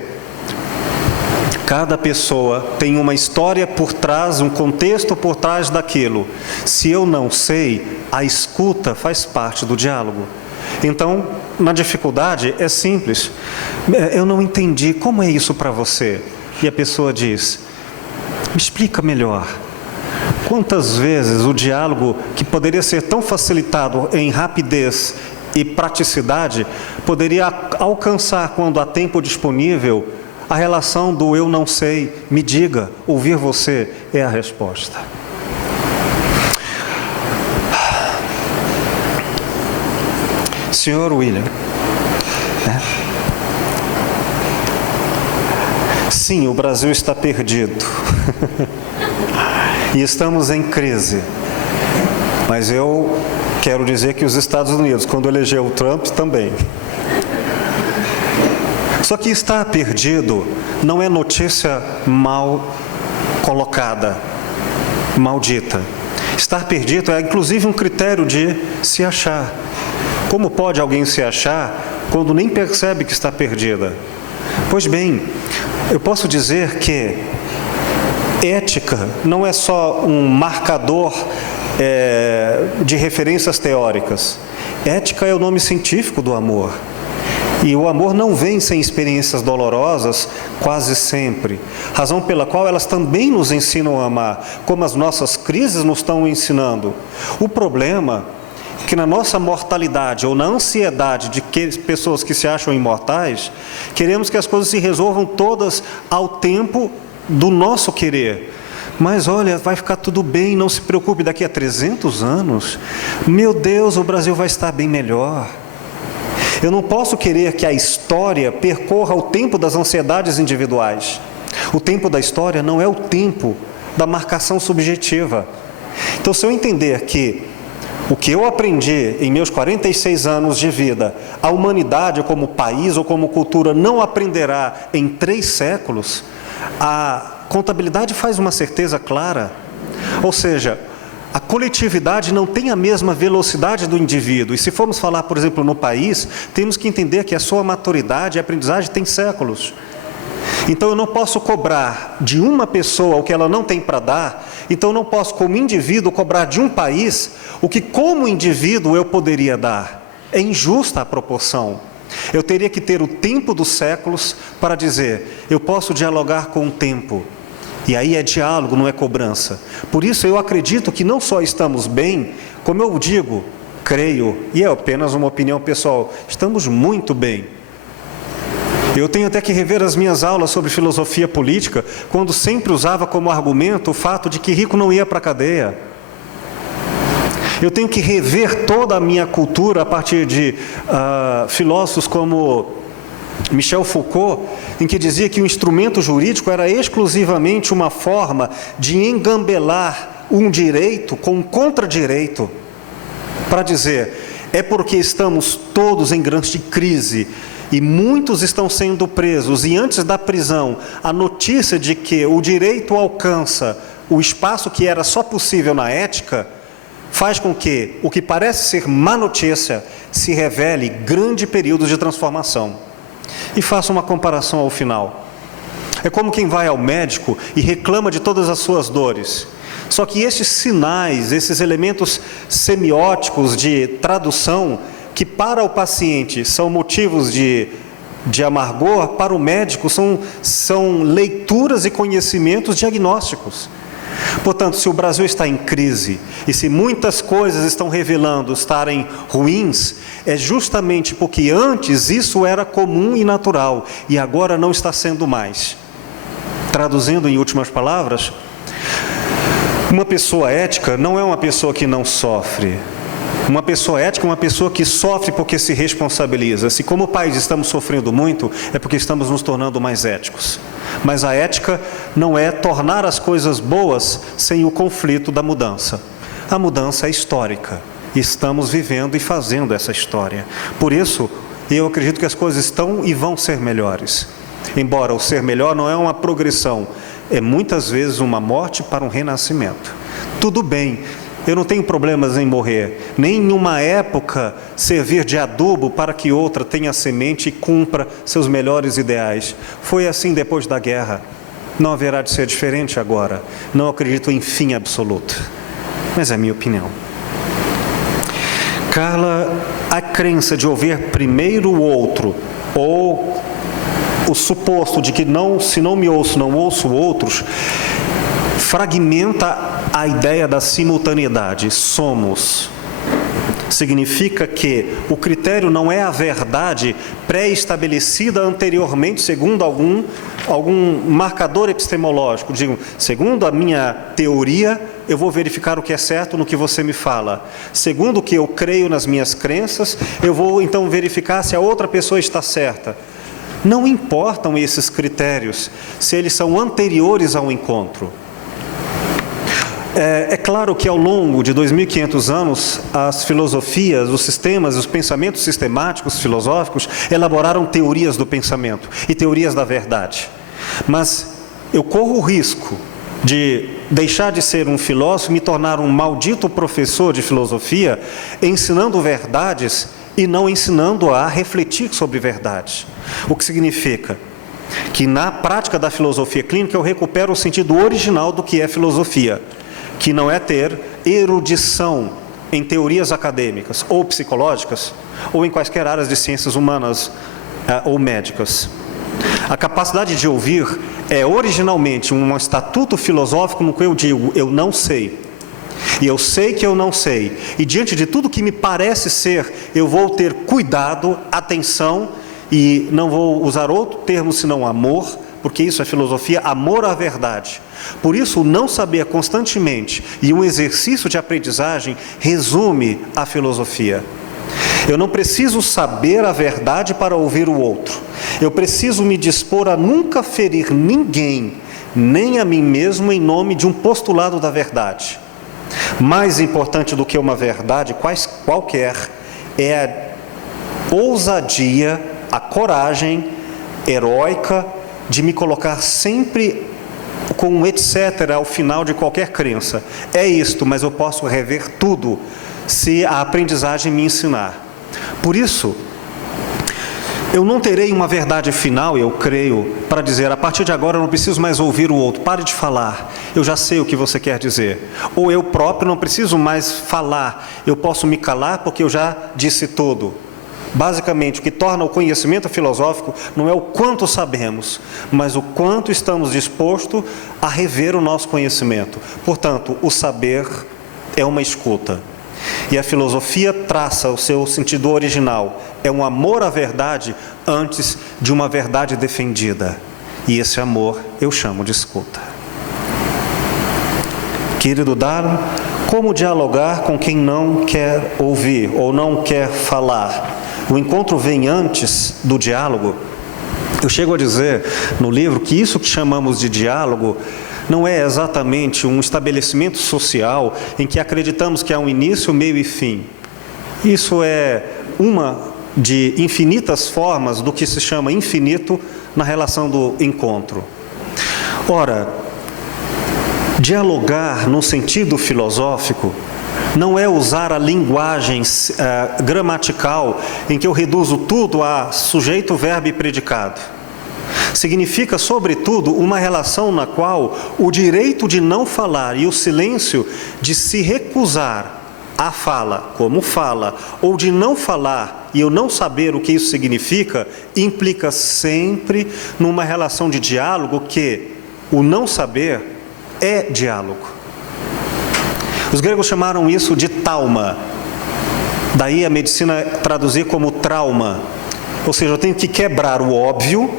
cada pessoa tem uma história por trás, um contexto por trás daquilo. Se eu não sei, a escuta faz parte do diálogo. Então, na dificuldade é simples. Eu não entendi, como é isso para você? E a pessoa diz, me explica melhor. Quantas vezes o diálogo, que poderia ser tão facilitado em rapidez e praticidade, poderia alcançar, quando há tempo disponível, a relação do eu não sei, me diga, ouvir você é a resposta. Senhor William, sim, o Brasil está perdido e estamos em crise, mas eu quero dizer que os Estados Unidos, quando elegeu o Trump, também. Só que estar perdido não é notícia mal colocada, maldita. Estar perdido é inclusive um critério de se achar. Como pode alguém se achar quando nem percebe que está perdida? Pois bem, eu posso dizer que ética não é só um marcador de referências teóricas. Ética é o nome científico do amor. E o amor não vem sem experiências dolorosas, quase sempre. Razão pela qual elas também nos ensinam a amar, como as nossas crises nos estão ensinando. O problema é que na nossa mortalidade ou na ansiedade de pessoas que se acham imortais, queremos que as coisas se resolvam todas ao tempo do nosso querer. Mas olha, vai ficar tudo bem, não se preocupe, daqui a 300 anos, meu Deus, o Brasil vai estar bem melhor. Eu não posso querer que a história percorra o tempo das ansiedades individuais. O tempo da história não é o tempo da marcação subjetiva. Então, se eu entender que o que eu aprendi em meus 46 anos de vida, a humanidade como país ou como cultura não aprenderá em 3 séculos, a contabilidade faz uma certeza clara. Ou seja, a coletividade não tem a mesma velocidade do indivíduo. E se formos falar, por exemplo, no país, temos que entender que a sua maturidade e aprendizagem tem séculos. Então eu não posso cobrar de uma pessoa o que ela não tem para dar. Então eu não posso, como indivíduo, cobrar de um país o que como indivíduo eu poderia dar. É injusta a proporção. Eu teria que ter o tempo dos séculos para dizer, eu posso dialogar com o tempo. E aí é diálogo, não é cobrança. Por isso eu acredito que não só estamos bem, como eu digo, creio, e é apenas uma opinião pessoal, estamos muito bem. Eu tenho até que rever as minhas aulas sobre filosofia política, quando sempre usava como argumento o fato de que rico não ia para a cadeia. Eu tenho que rever toda a minha cultura a partir de filósofos como Michel Foucault, em que dizia que o instrumento jurídico era exclusivamente uma forma de engambelar um direito com um contradireito, para dizer, é porque estamos todos em grande crise e muitos estão sendo presos, e antes da prisão, a notícia de que o direito alcança o espaço que era só possível na ética, faz com que o que parece ser má notícia se revele grande período de transformação. E faço uma comparação ao final. É como quem vai ao médico e reclama de todas as suas dores. Só que esses sinais, esses elementos semióticos de tradução, que para o paciente são motivos de amargor, para o médico são leituras e conhecimentos diagnósticos. Portanto, se o Brasil está em crise e se muitas coisas estão revelando estarem ruins, é justamente porque antes isso era comum e natural e agora não está sendo mais. Traduzindo em últimas palavras, uma pessoa ética não é uma pessoa que não sofre. Uma pessoa ética é uma pessoa que sofre porque se responsabiliza. Se como país estamos sofrendo muito, é porque estamos nos tornando mais éticos. Mas a ética não é tornar as coisas boas sem o conflito da mudança. A mudança é histórica. Estamos vivendo e fazendo essa história. Por isso, eu acredito que as coisas estão e vão ser melhores. Embora o ser melhor não é uma progressão, é muitas vezes uma morte para um renascimento. Tudo bem, eu não tenho problemas em morrer, nem em uma época servir de adubo para que outra tenha semente e cumpra seus melhores ideais. Foi assim depois da guerra. Não haverá de ser diferente agora. Não acredito em fim absoluto. Mas é a minha opinião. Carla, a crença de ouvir primeiro o outro, ou o suposto de que se não me ouço, não ouço outros, fragmenta a ideia da simultaneidade. Somos. Significa que o critério não é a verdade pré-estabelecida anteriormente, segundo algum marcador epistemológico. Digo, segundo a minha teoria, eu vou verificar o que é certo no que você me fala. Segundo o que eu creio nas minhas crenças, eu vou então verificar se a outra pessoa está certa. Não importam esses critérios, se eles são anteriores ao encontro. É claro que ao longo de 2.500 anos, as filosofias, os sistemas, os pensamentos sistemáticos filosóficos elaboraram teorias do pensamento e teorias da verdade. Mas eu corro o risco de deixar de ser um filósofo e me tornar um maldito professor de filosofia, ensinando verdades e não ensinando a refletir sobre verdades. O que significa que na prática da filosofia clínica eu recupero o sentido original do que é filosofia, que não é ter erudição em teorias acadêmicas ou psicológicas, ou em quaisquer áreas de ciências humanas ou médicas. A capacidade de ouvir é originalmente um estatuto filosófico no qual eu digo, eu não sei. E eu sei que eu não sei. E diante de tudo que me parece ser, eu vou ter cuidado, atenção, e não vou usar outro termo senão amor, porque isso é filosofia, amor à verdade. Por isso, o não saber constantemente e um exercício de aprendizagem resume a filosofia. Eu não preciso saber a verdade para ouvir o outro. Eu preciso me dispor a nunca ferir ninguém, nem a mim mesmo, em nome de um postulado da verdade. Mais importante do que uma verdade qualquer é a ousadia, a coragem heróica de me colocar sempre com um etc. ao final de qualquer crença. É isto, mas eu posso rever tudo se a aprendizagem me ensinar. Por isso, eu não terei uma verdade final, eu creio, para dizer, a partir de agora eu não preciso mais ouvir o outro, pare de falar, eu já sei o que você quer dizer. Ou eu próprio não preciso mais falar, eu posso me calar porque eu já disse tudo. Basicamente, o que torna o conhecimento filosófico não é o quanto sabemos, mas o quanto estamos dispostos a rever o nosso conhecimento. Portanto, o saber é uma escuta. E a filosofia traça o seu sentido original. É um amor à verdade antes de uma verdade defendida. E esse amor eu chamo de escuta. Querido Darwin, Como dialogar com quem não quer ouvir ou não quer falar? O encontro vem antes do diálogo. Eu chego a dizer no livro que isso que chamamos de diálogo não é exatamente um estabelecimento social em que acreditamos que há um início, meio e fim. Isso é uma de infinitas formas do que se chama infinito na relação do encontro. Ora, dialogar no sentido filosófico não é usar a linguagem gramatical em que eu reduzo tudo a sujeito, verbo e predicado. Significa, sobretudo, uma relação na qual o direito de não falar e o silêncio de se recusar à fala, como fala, ou de não falar e eu não saber o que isso significa, implica sempre numa relação de diálogo que o não saber é diálogo. Os gregos chamaram isso de tauma. Daí a medicina traduzir como trauma. Ou seja, eu tenho que quebrar o óbvio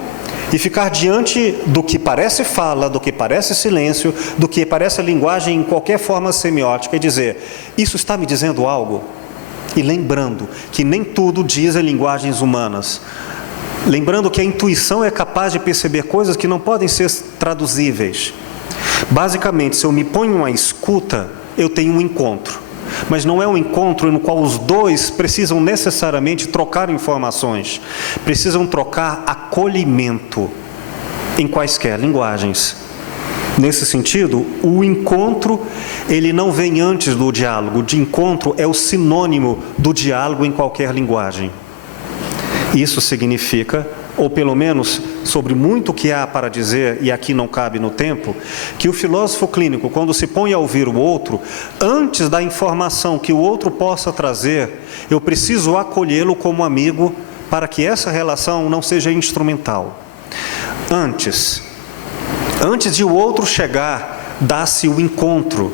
e ficar diante do que parece fala, do que parece silêncio, do que parece linguagem em qualquer forma semiótica e dizer, isso está me dizendo algo? E lembrando que nem tudo diz em linguagens humanas. Lembrando que a intuição é capaz de perceber coisas que não podem ser traduzíveis. Basicamente, se eu me ponho à escuta, eu tenho um encontro. Mas não é um encontro no qual os dois precisam necessariamente trocar informações. Precisam trocar acolhimento em quaisquer linguagens. Nesse sentido, o encontro, ele não vem antes do diálogo. De encontro é o sinônimo do diálogo em qualquer linguagem. Isso significa, ou pelo menos sobre muito que há para dizer, e aqui não cabe no tempo, que o filósofo clínico, quando se põe a ouvir o outro, antes da informação que o outro possa trazer, eu preciso acolhê-lo como amigo para que essa relação não seja instrumental. Antes de o outro chegar, dá-se o encontro,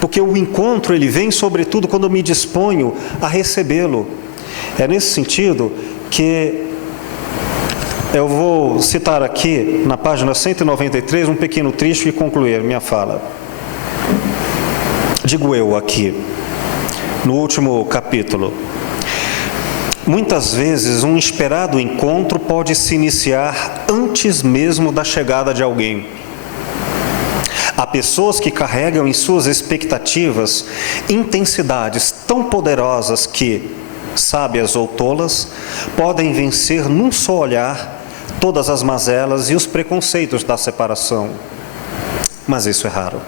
porque o encontro ele vem sobretudo quando eu me disponho a recebê-lo. É nesse sentido que eu vou citar aqui, na página 193, um pequeno trecho e concluir minha fala. Digo eu aqui, no último capítulo. Muitas vezes, um esperado encontro pode se iniciar antes mesmo da chegada de alguém. Há pessoas que carregam em suas expectativas intensidades tão poderosas que, sábias ou tolas, podem vencer num só olhar todas as mazelas e os preconceitos da separação. Mas isso é raro.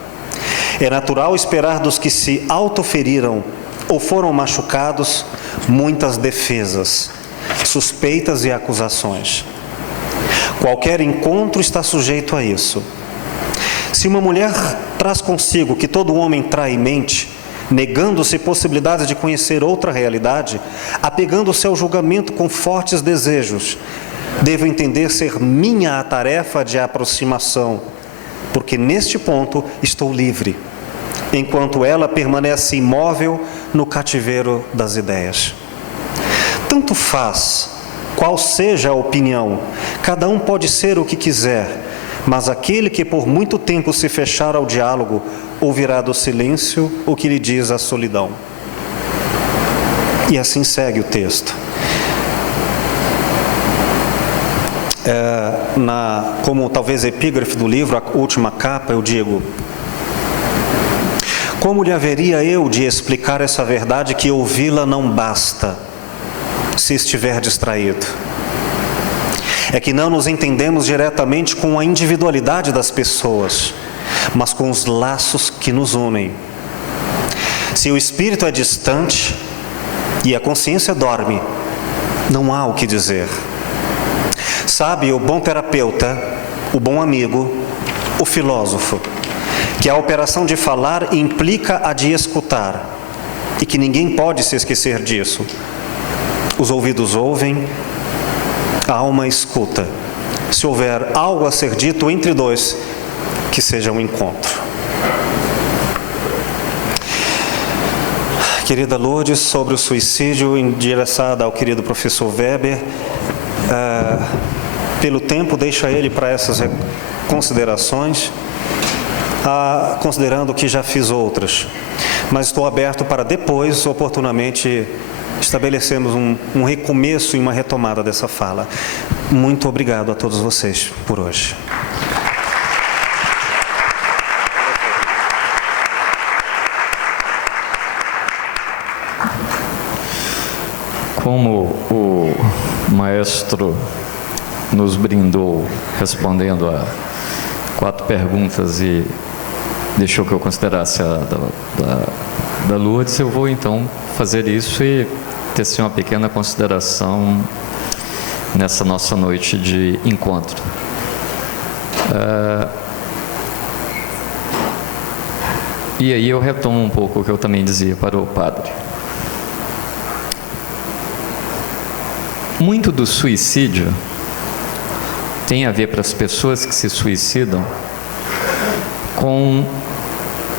É natural esperar dos que se autoferiram ou foram machucados muitas defesas, suspeitas e acusações. Qualquer encontro está sujeito a isso. Se uma mulher traz consigo que todo homem trai em mente, negando-se possibilidades de conhecer outra realidade, apegando-se ao julgamento com fortes desejos, devo entender ser minha a tarefa de aproximação, porque neste ponto estou livre, enquanto ela permanece imóvel no cativeiro das ideias. Tanto faz qual seja a opinião, cada um pode ser o que quiser, mas aquele que por muito tempo se fechar ao diálogo, ouvirá do silêncio o que lhe diz a solidão. E assim segue o texto. Como talvez epígrafe do livro, a última capa, eu digo: como lhe haveria eu de explicar essa verdade que ouvi-la não basta, se estiver distraído? É que não nos entendemos diretamente com a individualidade das pessoas, mas com os laços que nos unem. Se o espírito é distante e a consciência dorme, não há o que dizer. Sabe o bom terapeuta, o bom amigo, o filósofo, que a operação de falar implica a de escutar, e que ninguém pode se esquecer disso. Os ouvidos ouvem, a alma escuta. Se houver algo a ser dito entre dois, que seja um encontro. Querida Lourdes, sobre o suicídio, endereçada ao querido professor Weber, pelo tempo, deixa ele para essas considerações, considerando que já fiz outras. mas estou aberto para depois, oportunamente, estabelecermos um recomeço e uma retomada dessa fala. Muito obrigado a todos vocês por hoje. Como o maestro nos brindou respondendo a 4 perguntas e deixou que eu considerasse a da Lourdes, eu vou então fazer isso e tecer uma pequena consideração nessa nossa noite de encontro. E aí eu retomo um pouco o que eu também dizia para o padre. Muito do suicídio tem a ver, para as pessoas que se suicidam, com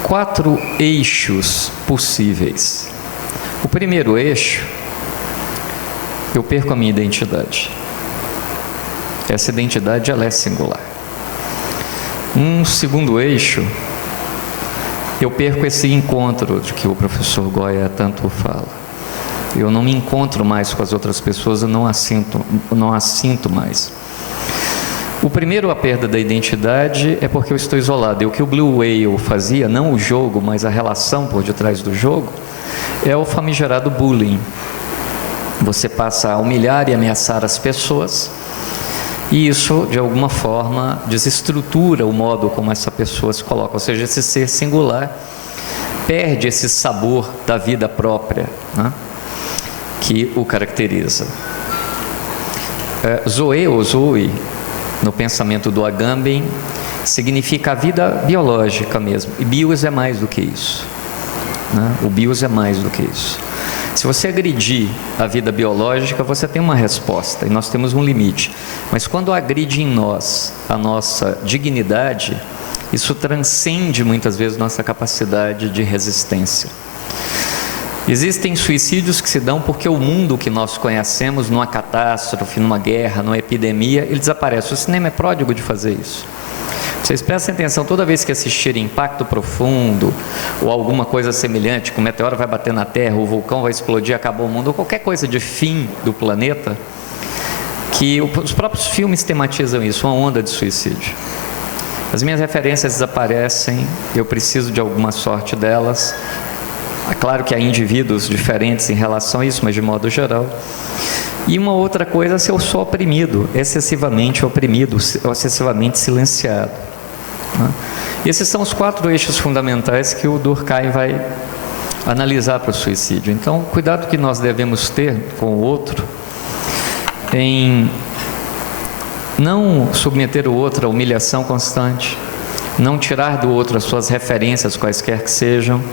4 eixos possíveis. O primeiro eixo, eu perco a minha identidade. Essa identidade, ela é singular. Um segundo eixo, eu perco esse encontro de que o professor Goya tanto fala. Eu não me encontro mais com as outras pessoas, eu não as sinto mais. O primeiro, a perda da identidade, é porque eu estou isolado. E o que o Blue Whale fazia, não o jogo, mas a relação por detrás do jogo, é o famigerado bullying. Você passa a humilhar e ameaçar as pessoas, e isso, de alguma forma, desestrutura o modo como essa pessoa se coloca. Ou seja, esse ser singular perde esse sabor da vida própria, né, que o caracteriza. Zoe ou Zoe, no pensamento do Agamben, significa a vida biológica mesmo. E bios é mais do que isso, né? O bios é mais do que isso. Se você agredir a vida biológica, você tem uma resposta, e nós temos um limite. Mas quando agride em nós a nossa dignidade, isso transcende muitas vezes nossa capacidade de resistência. Existem suicídios que se dão porque o mundo que nós conhecemos, numa catástrofe, numa guerra, numa epidemia, ele desaparece. O cinema é pródigo de fazer isso. Vocês prestem atenção, toda vez que assistirem Impacto Profundo, ou alguma coisa semelhante, que o meteoro vai bater na Terra, o vulcão vai explodir, acabou o mundo, ou qualquer coisa de fim do planeta, que os próprios filmes tematizam isso, uma onda de suicídio. As minhas referências desaparecem, eu preciso de alguma sorte delas. É claro que há indivíduos diferentes em relação a isso, mas de modo geral. E uma outra coisa, se eu sou oprimido, excessivamente oprimido, excessivamente silenciado, né? Esses são os 4 eixos fundamentais que o Durkheim vai analisar para o suicídio. Então, cuidado que nós devemos ter com o outro, em não submeter o outro a humilhação constante, não tirar do outro as suas referências, quaisquer que sejam,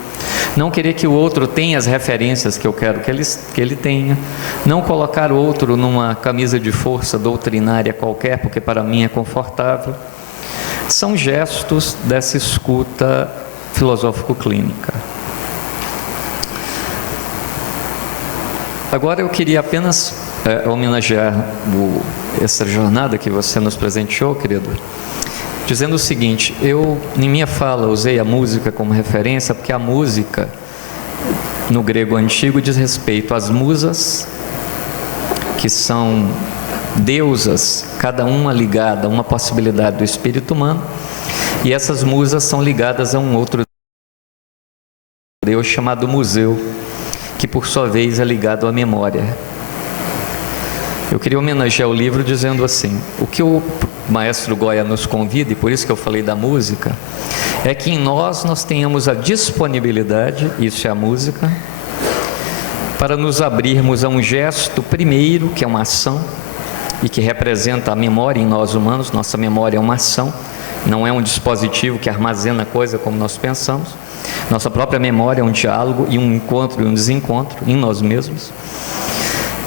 não querer que o outro tenha as referências que eu quero que ele tenha, não colocar o outro numa camisa de força doutrinária qualquer, porque para mim é confortável. São gestos dessa escuta filosófico-clínica. Agora eu queria apenas homenagear essa jornada que você nos presenteou, querido, dizendo o seguinte: eu, em minha fala, usei a música como referência, porque a música, no grego antigo, diz respeito às musas, que são deusas, cada uma ligada a uma possibilidade do espírito humano, e essas musas são ligadas a um outro Deus chamado museu, que por sua vez é ligado à memória. Eu queria homenagear o livro dizendo assim: o que o maestro Goya nos convida, e por isso que eu falei da música, é que em nós tenhamos a disponibilidade, isso é a música, para nos abrirmos a um gesto primeiro, que é uma ação, e que representa a memória em nós humanos. Nossa memória é uma ação, não é um dispositivo que armazena coisa como nós pensamos. Nossa própria memória é um diálogo e um encontro e um desencontro em nós mesmos.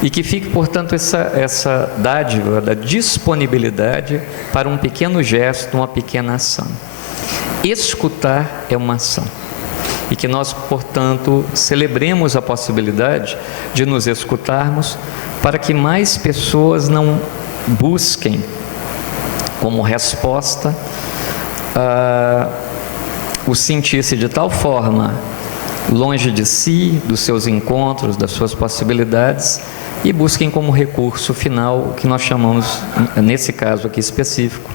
E que fique, portanto, essa dádiva da disponibilidade para um pequeno gesto, uma pequena ação. Escutar é uma ação. E que nós, portanto, celebremos a possibilidade de nos escutarmos, para que mais pessoas não busquem como resposta o sentir-se de tal forma longe de si, dos seus encontros, das suas possibilidades, e busquem como recurso final o que nós chamamos, nesse caso aqui específico,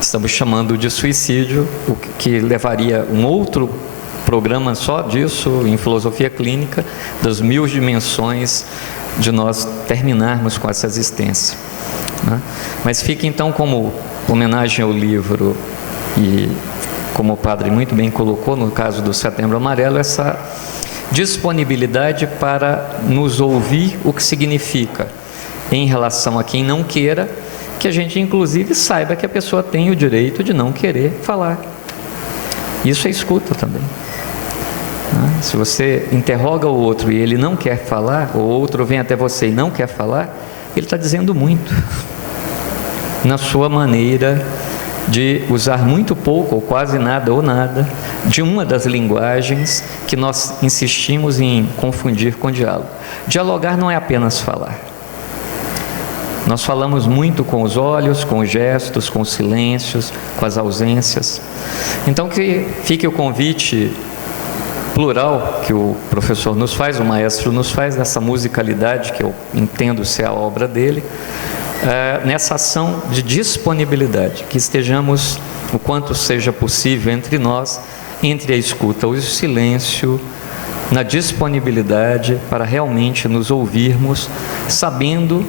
estamos chamando de suicídio, o que levaria um outro programa só disso, em filosofia clínica, das 1000 dimensões de nós terminarmos com essa existência, né? Mas fica então como homenagem ao livro, e como o padre muito bem colocou no caso do Setembro Amarelo, essa disponibilidade para nos ouvir, o que significa, em relação a quem não queira, que a gente inclusive saiba que a pessoa tem o direito de não querer falar. Isso é escuta também, né? Se você interroga o outro e ele não quer falar, ou o outro vem até você e não quer falar, ele está dizendo muito na sua maneira de usar muito pouco, ou quase nada, ou nada, de uma das linguagens que nós insistimos em confundir com diálogo. Dialogar não é apenas falar. Nós falamos muito com os olhos, com os gestos, com os silêncios, com as ausências. Então que fique o convite plural que o professor nos faz, o maestro nos faz, nessa musicalidade que eu entendo ser a obra dele, nessa ação de disponibilidade, que estejamos o quanto seja possível entre nós, entre a escuta e o silêncio, na disponibilidade para realmente nos ouvirmos, sabendo,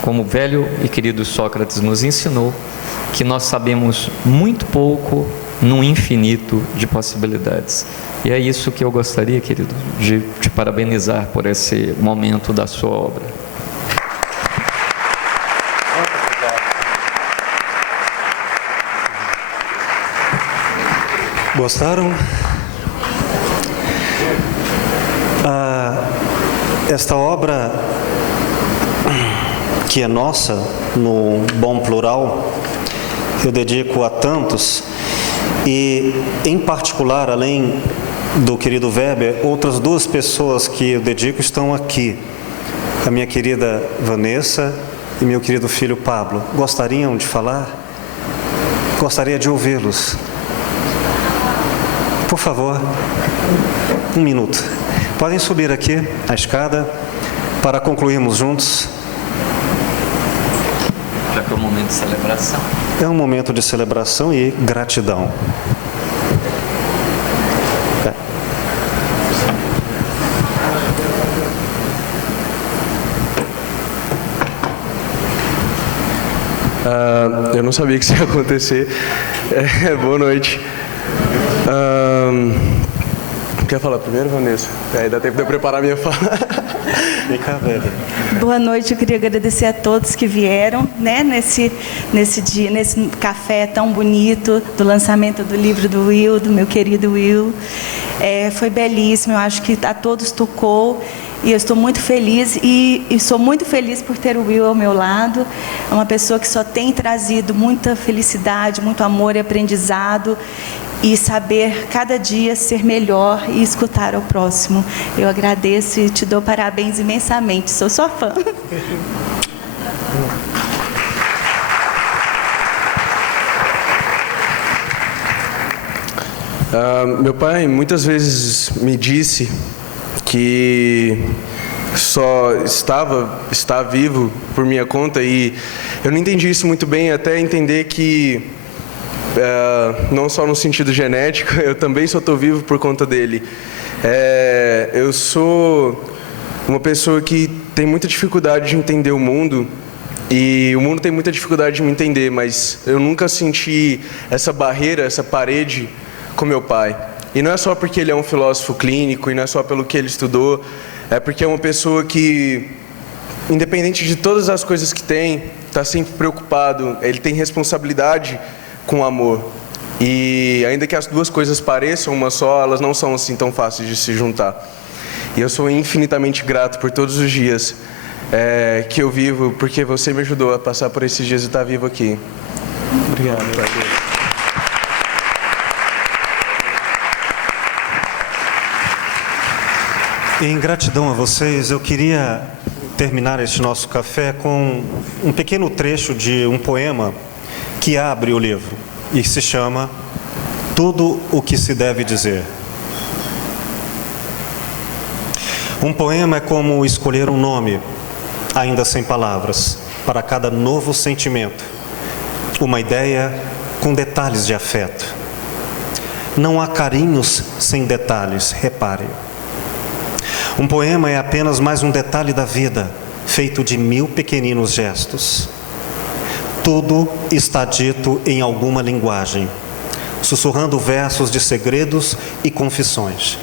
como o velho e querido Sócrates nos ensinou, que nós sabemos muito pouco num infinito de possibilidades. E é isso que eu gostaria, querido, de te parabenizar por esse momento da sua obra. Gostaram? Esta obra, que é nossa, no bom plural, eu dedico a tantos, e em particular, além do querido Weber, outras 2 pessoas que eu dedico estão aqui, a minha querida Vanessa e meu querido filho Pablo. Gostariam de falar? Gostaria de ouvi-los. Por favor, 1 minuto. Podem subir aqui a escada para concluirmos juntos. Já que é um momento de celebração. É um momento de celebração e gratidão. Eu não sabia que isso ia acontecer. Boa noite. Quer falar primeiro, Vanessa? Aí dá tempo de eu preparar minha fala. Vem cá, velho. Boa noite, eu queria agradecer a todos que vieram, né, nesse dia, nesse café tão bonito, do lançamento do livro do Will, do meu querido Will. Foi belíssimo, eu acho que a todos tocou. E eu estou muito feliz e sou muito feliz por ter o Will ao meu lado. É uma pessoa que só tem trazido muita felicidade, muito amor e aprendizado, e saber cada dia ser melhor e escutar ao próximo. Eu agradeço e te dou parabéns imensamente. Sou sua fã. Meu pai muitas vezes me disse que só está vivo por minha conta, e eu não entendi isso muito bem, até entender que não só no sentido genético, eu também só estou vivo por conta dele. Eu sou uma pessoa que tem muita dificuldade de entender o mundo, e o mundo tem muita dificuldade de me entender, mas eu nunca senti essa barreira, essa parede com meu pai. E não é só porque ele é um filósofo clínico, e não é só pelo que ele estudou, é porque é uma pessoa que, independente de todas as coisas que tem, está sempre preocupado, ele tem responsabilidade com o amor. E ainda que as 2 coisas pareçam uma só, elas não são assim tão fáceis de se juntar. E eu sou infinitamente grato por todos os dias que eu vivo, porque você me ajudou a passar por esses dias e estar vivo aqui. Obrigado. Em gratidão a vocês, eu queria terminar este nosso café com um pequeno trecho de um poema que abre o livro e se chama Tudo o que se deve dizer. Um poema é como escolher um nome, ainda sem palavras, para cada novo sentimento. Uma ideia com detalhes de afeto. Não há carinhos sem detalhes, repare. Um poema é apenas mais um detalhe da vida, feito de 1000 pequeninos gestos. Tudo está dito em alguma linguagem, sussurrando versos de segredos e confissões.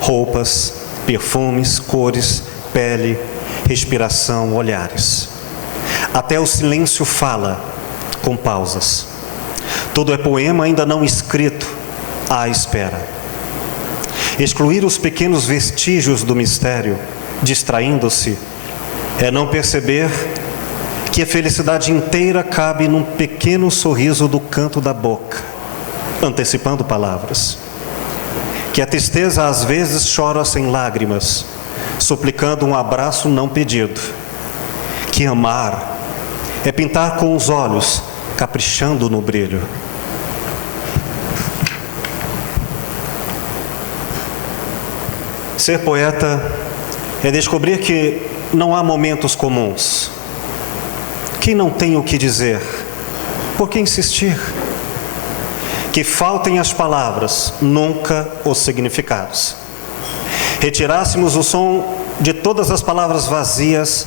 Roupas, perfumes, cores, pele, respiração, olhares. Até o silêncio fala, com pausas. Tudo é poema ainda não escrito, à espera. Excluir os pequenos vestígios do mistério, distraindo-se, é não perceber que a felicidade inteira cabe num pequeno sorriso do canto da boca, antecipando palavras. Que a tristeza às vezes chora sem lágrimas, suplicando um abraço não pedido. Que amar é pintar com os olhos, caprichando no brilho. Ser poeta é descobrir que não há momentos comuns. Quem não tem o que dizer, por que insistir? Que faltem as palavras, nunca os significados. Retirássemos o som de todas as palavras vazias,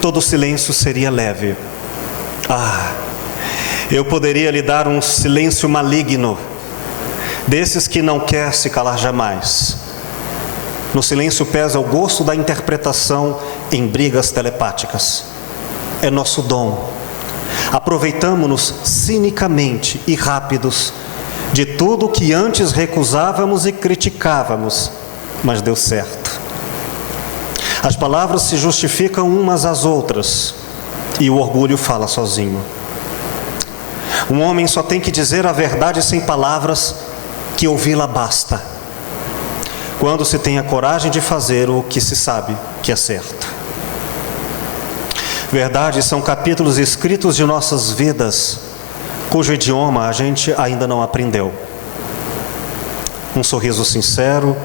todo o silêncio seria leve. Ah, eu poderia lhe dar um silêncio maligno, desses que não quer se calar jamais. No silêncio pesa o gosto da interpretação em brigas telepáticas. É nosso dom. Aproveitamo-nos cinicamente e rápidos de tudo que antes recusávamos e criticávamos, mas deu certo. As palavras se justificam umas às outras e o orgulho fala sozinho. Um homem só tem que dizer a verdade sem palavras, que ouvi-la basta. Quando se tem a coragem de fazer o que se sabe que é certo. Verdades são capítulos escritos de nossas vidas, cujo idioma a gente ainda não aprendeu. Um sorriso sincero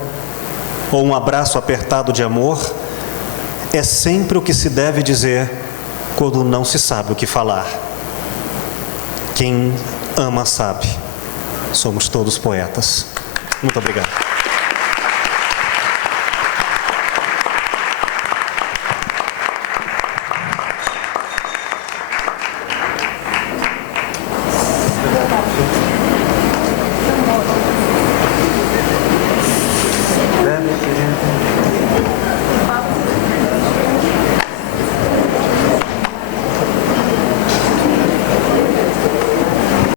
ou um abraço apertado de amor é sempre o que se deve dizer quando não se sabe o que falar. Quem ama sabe. Somos todos poetas. Muito obrigado.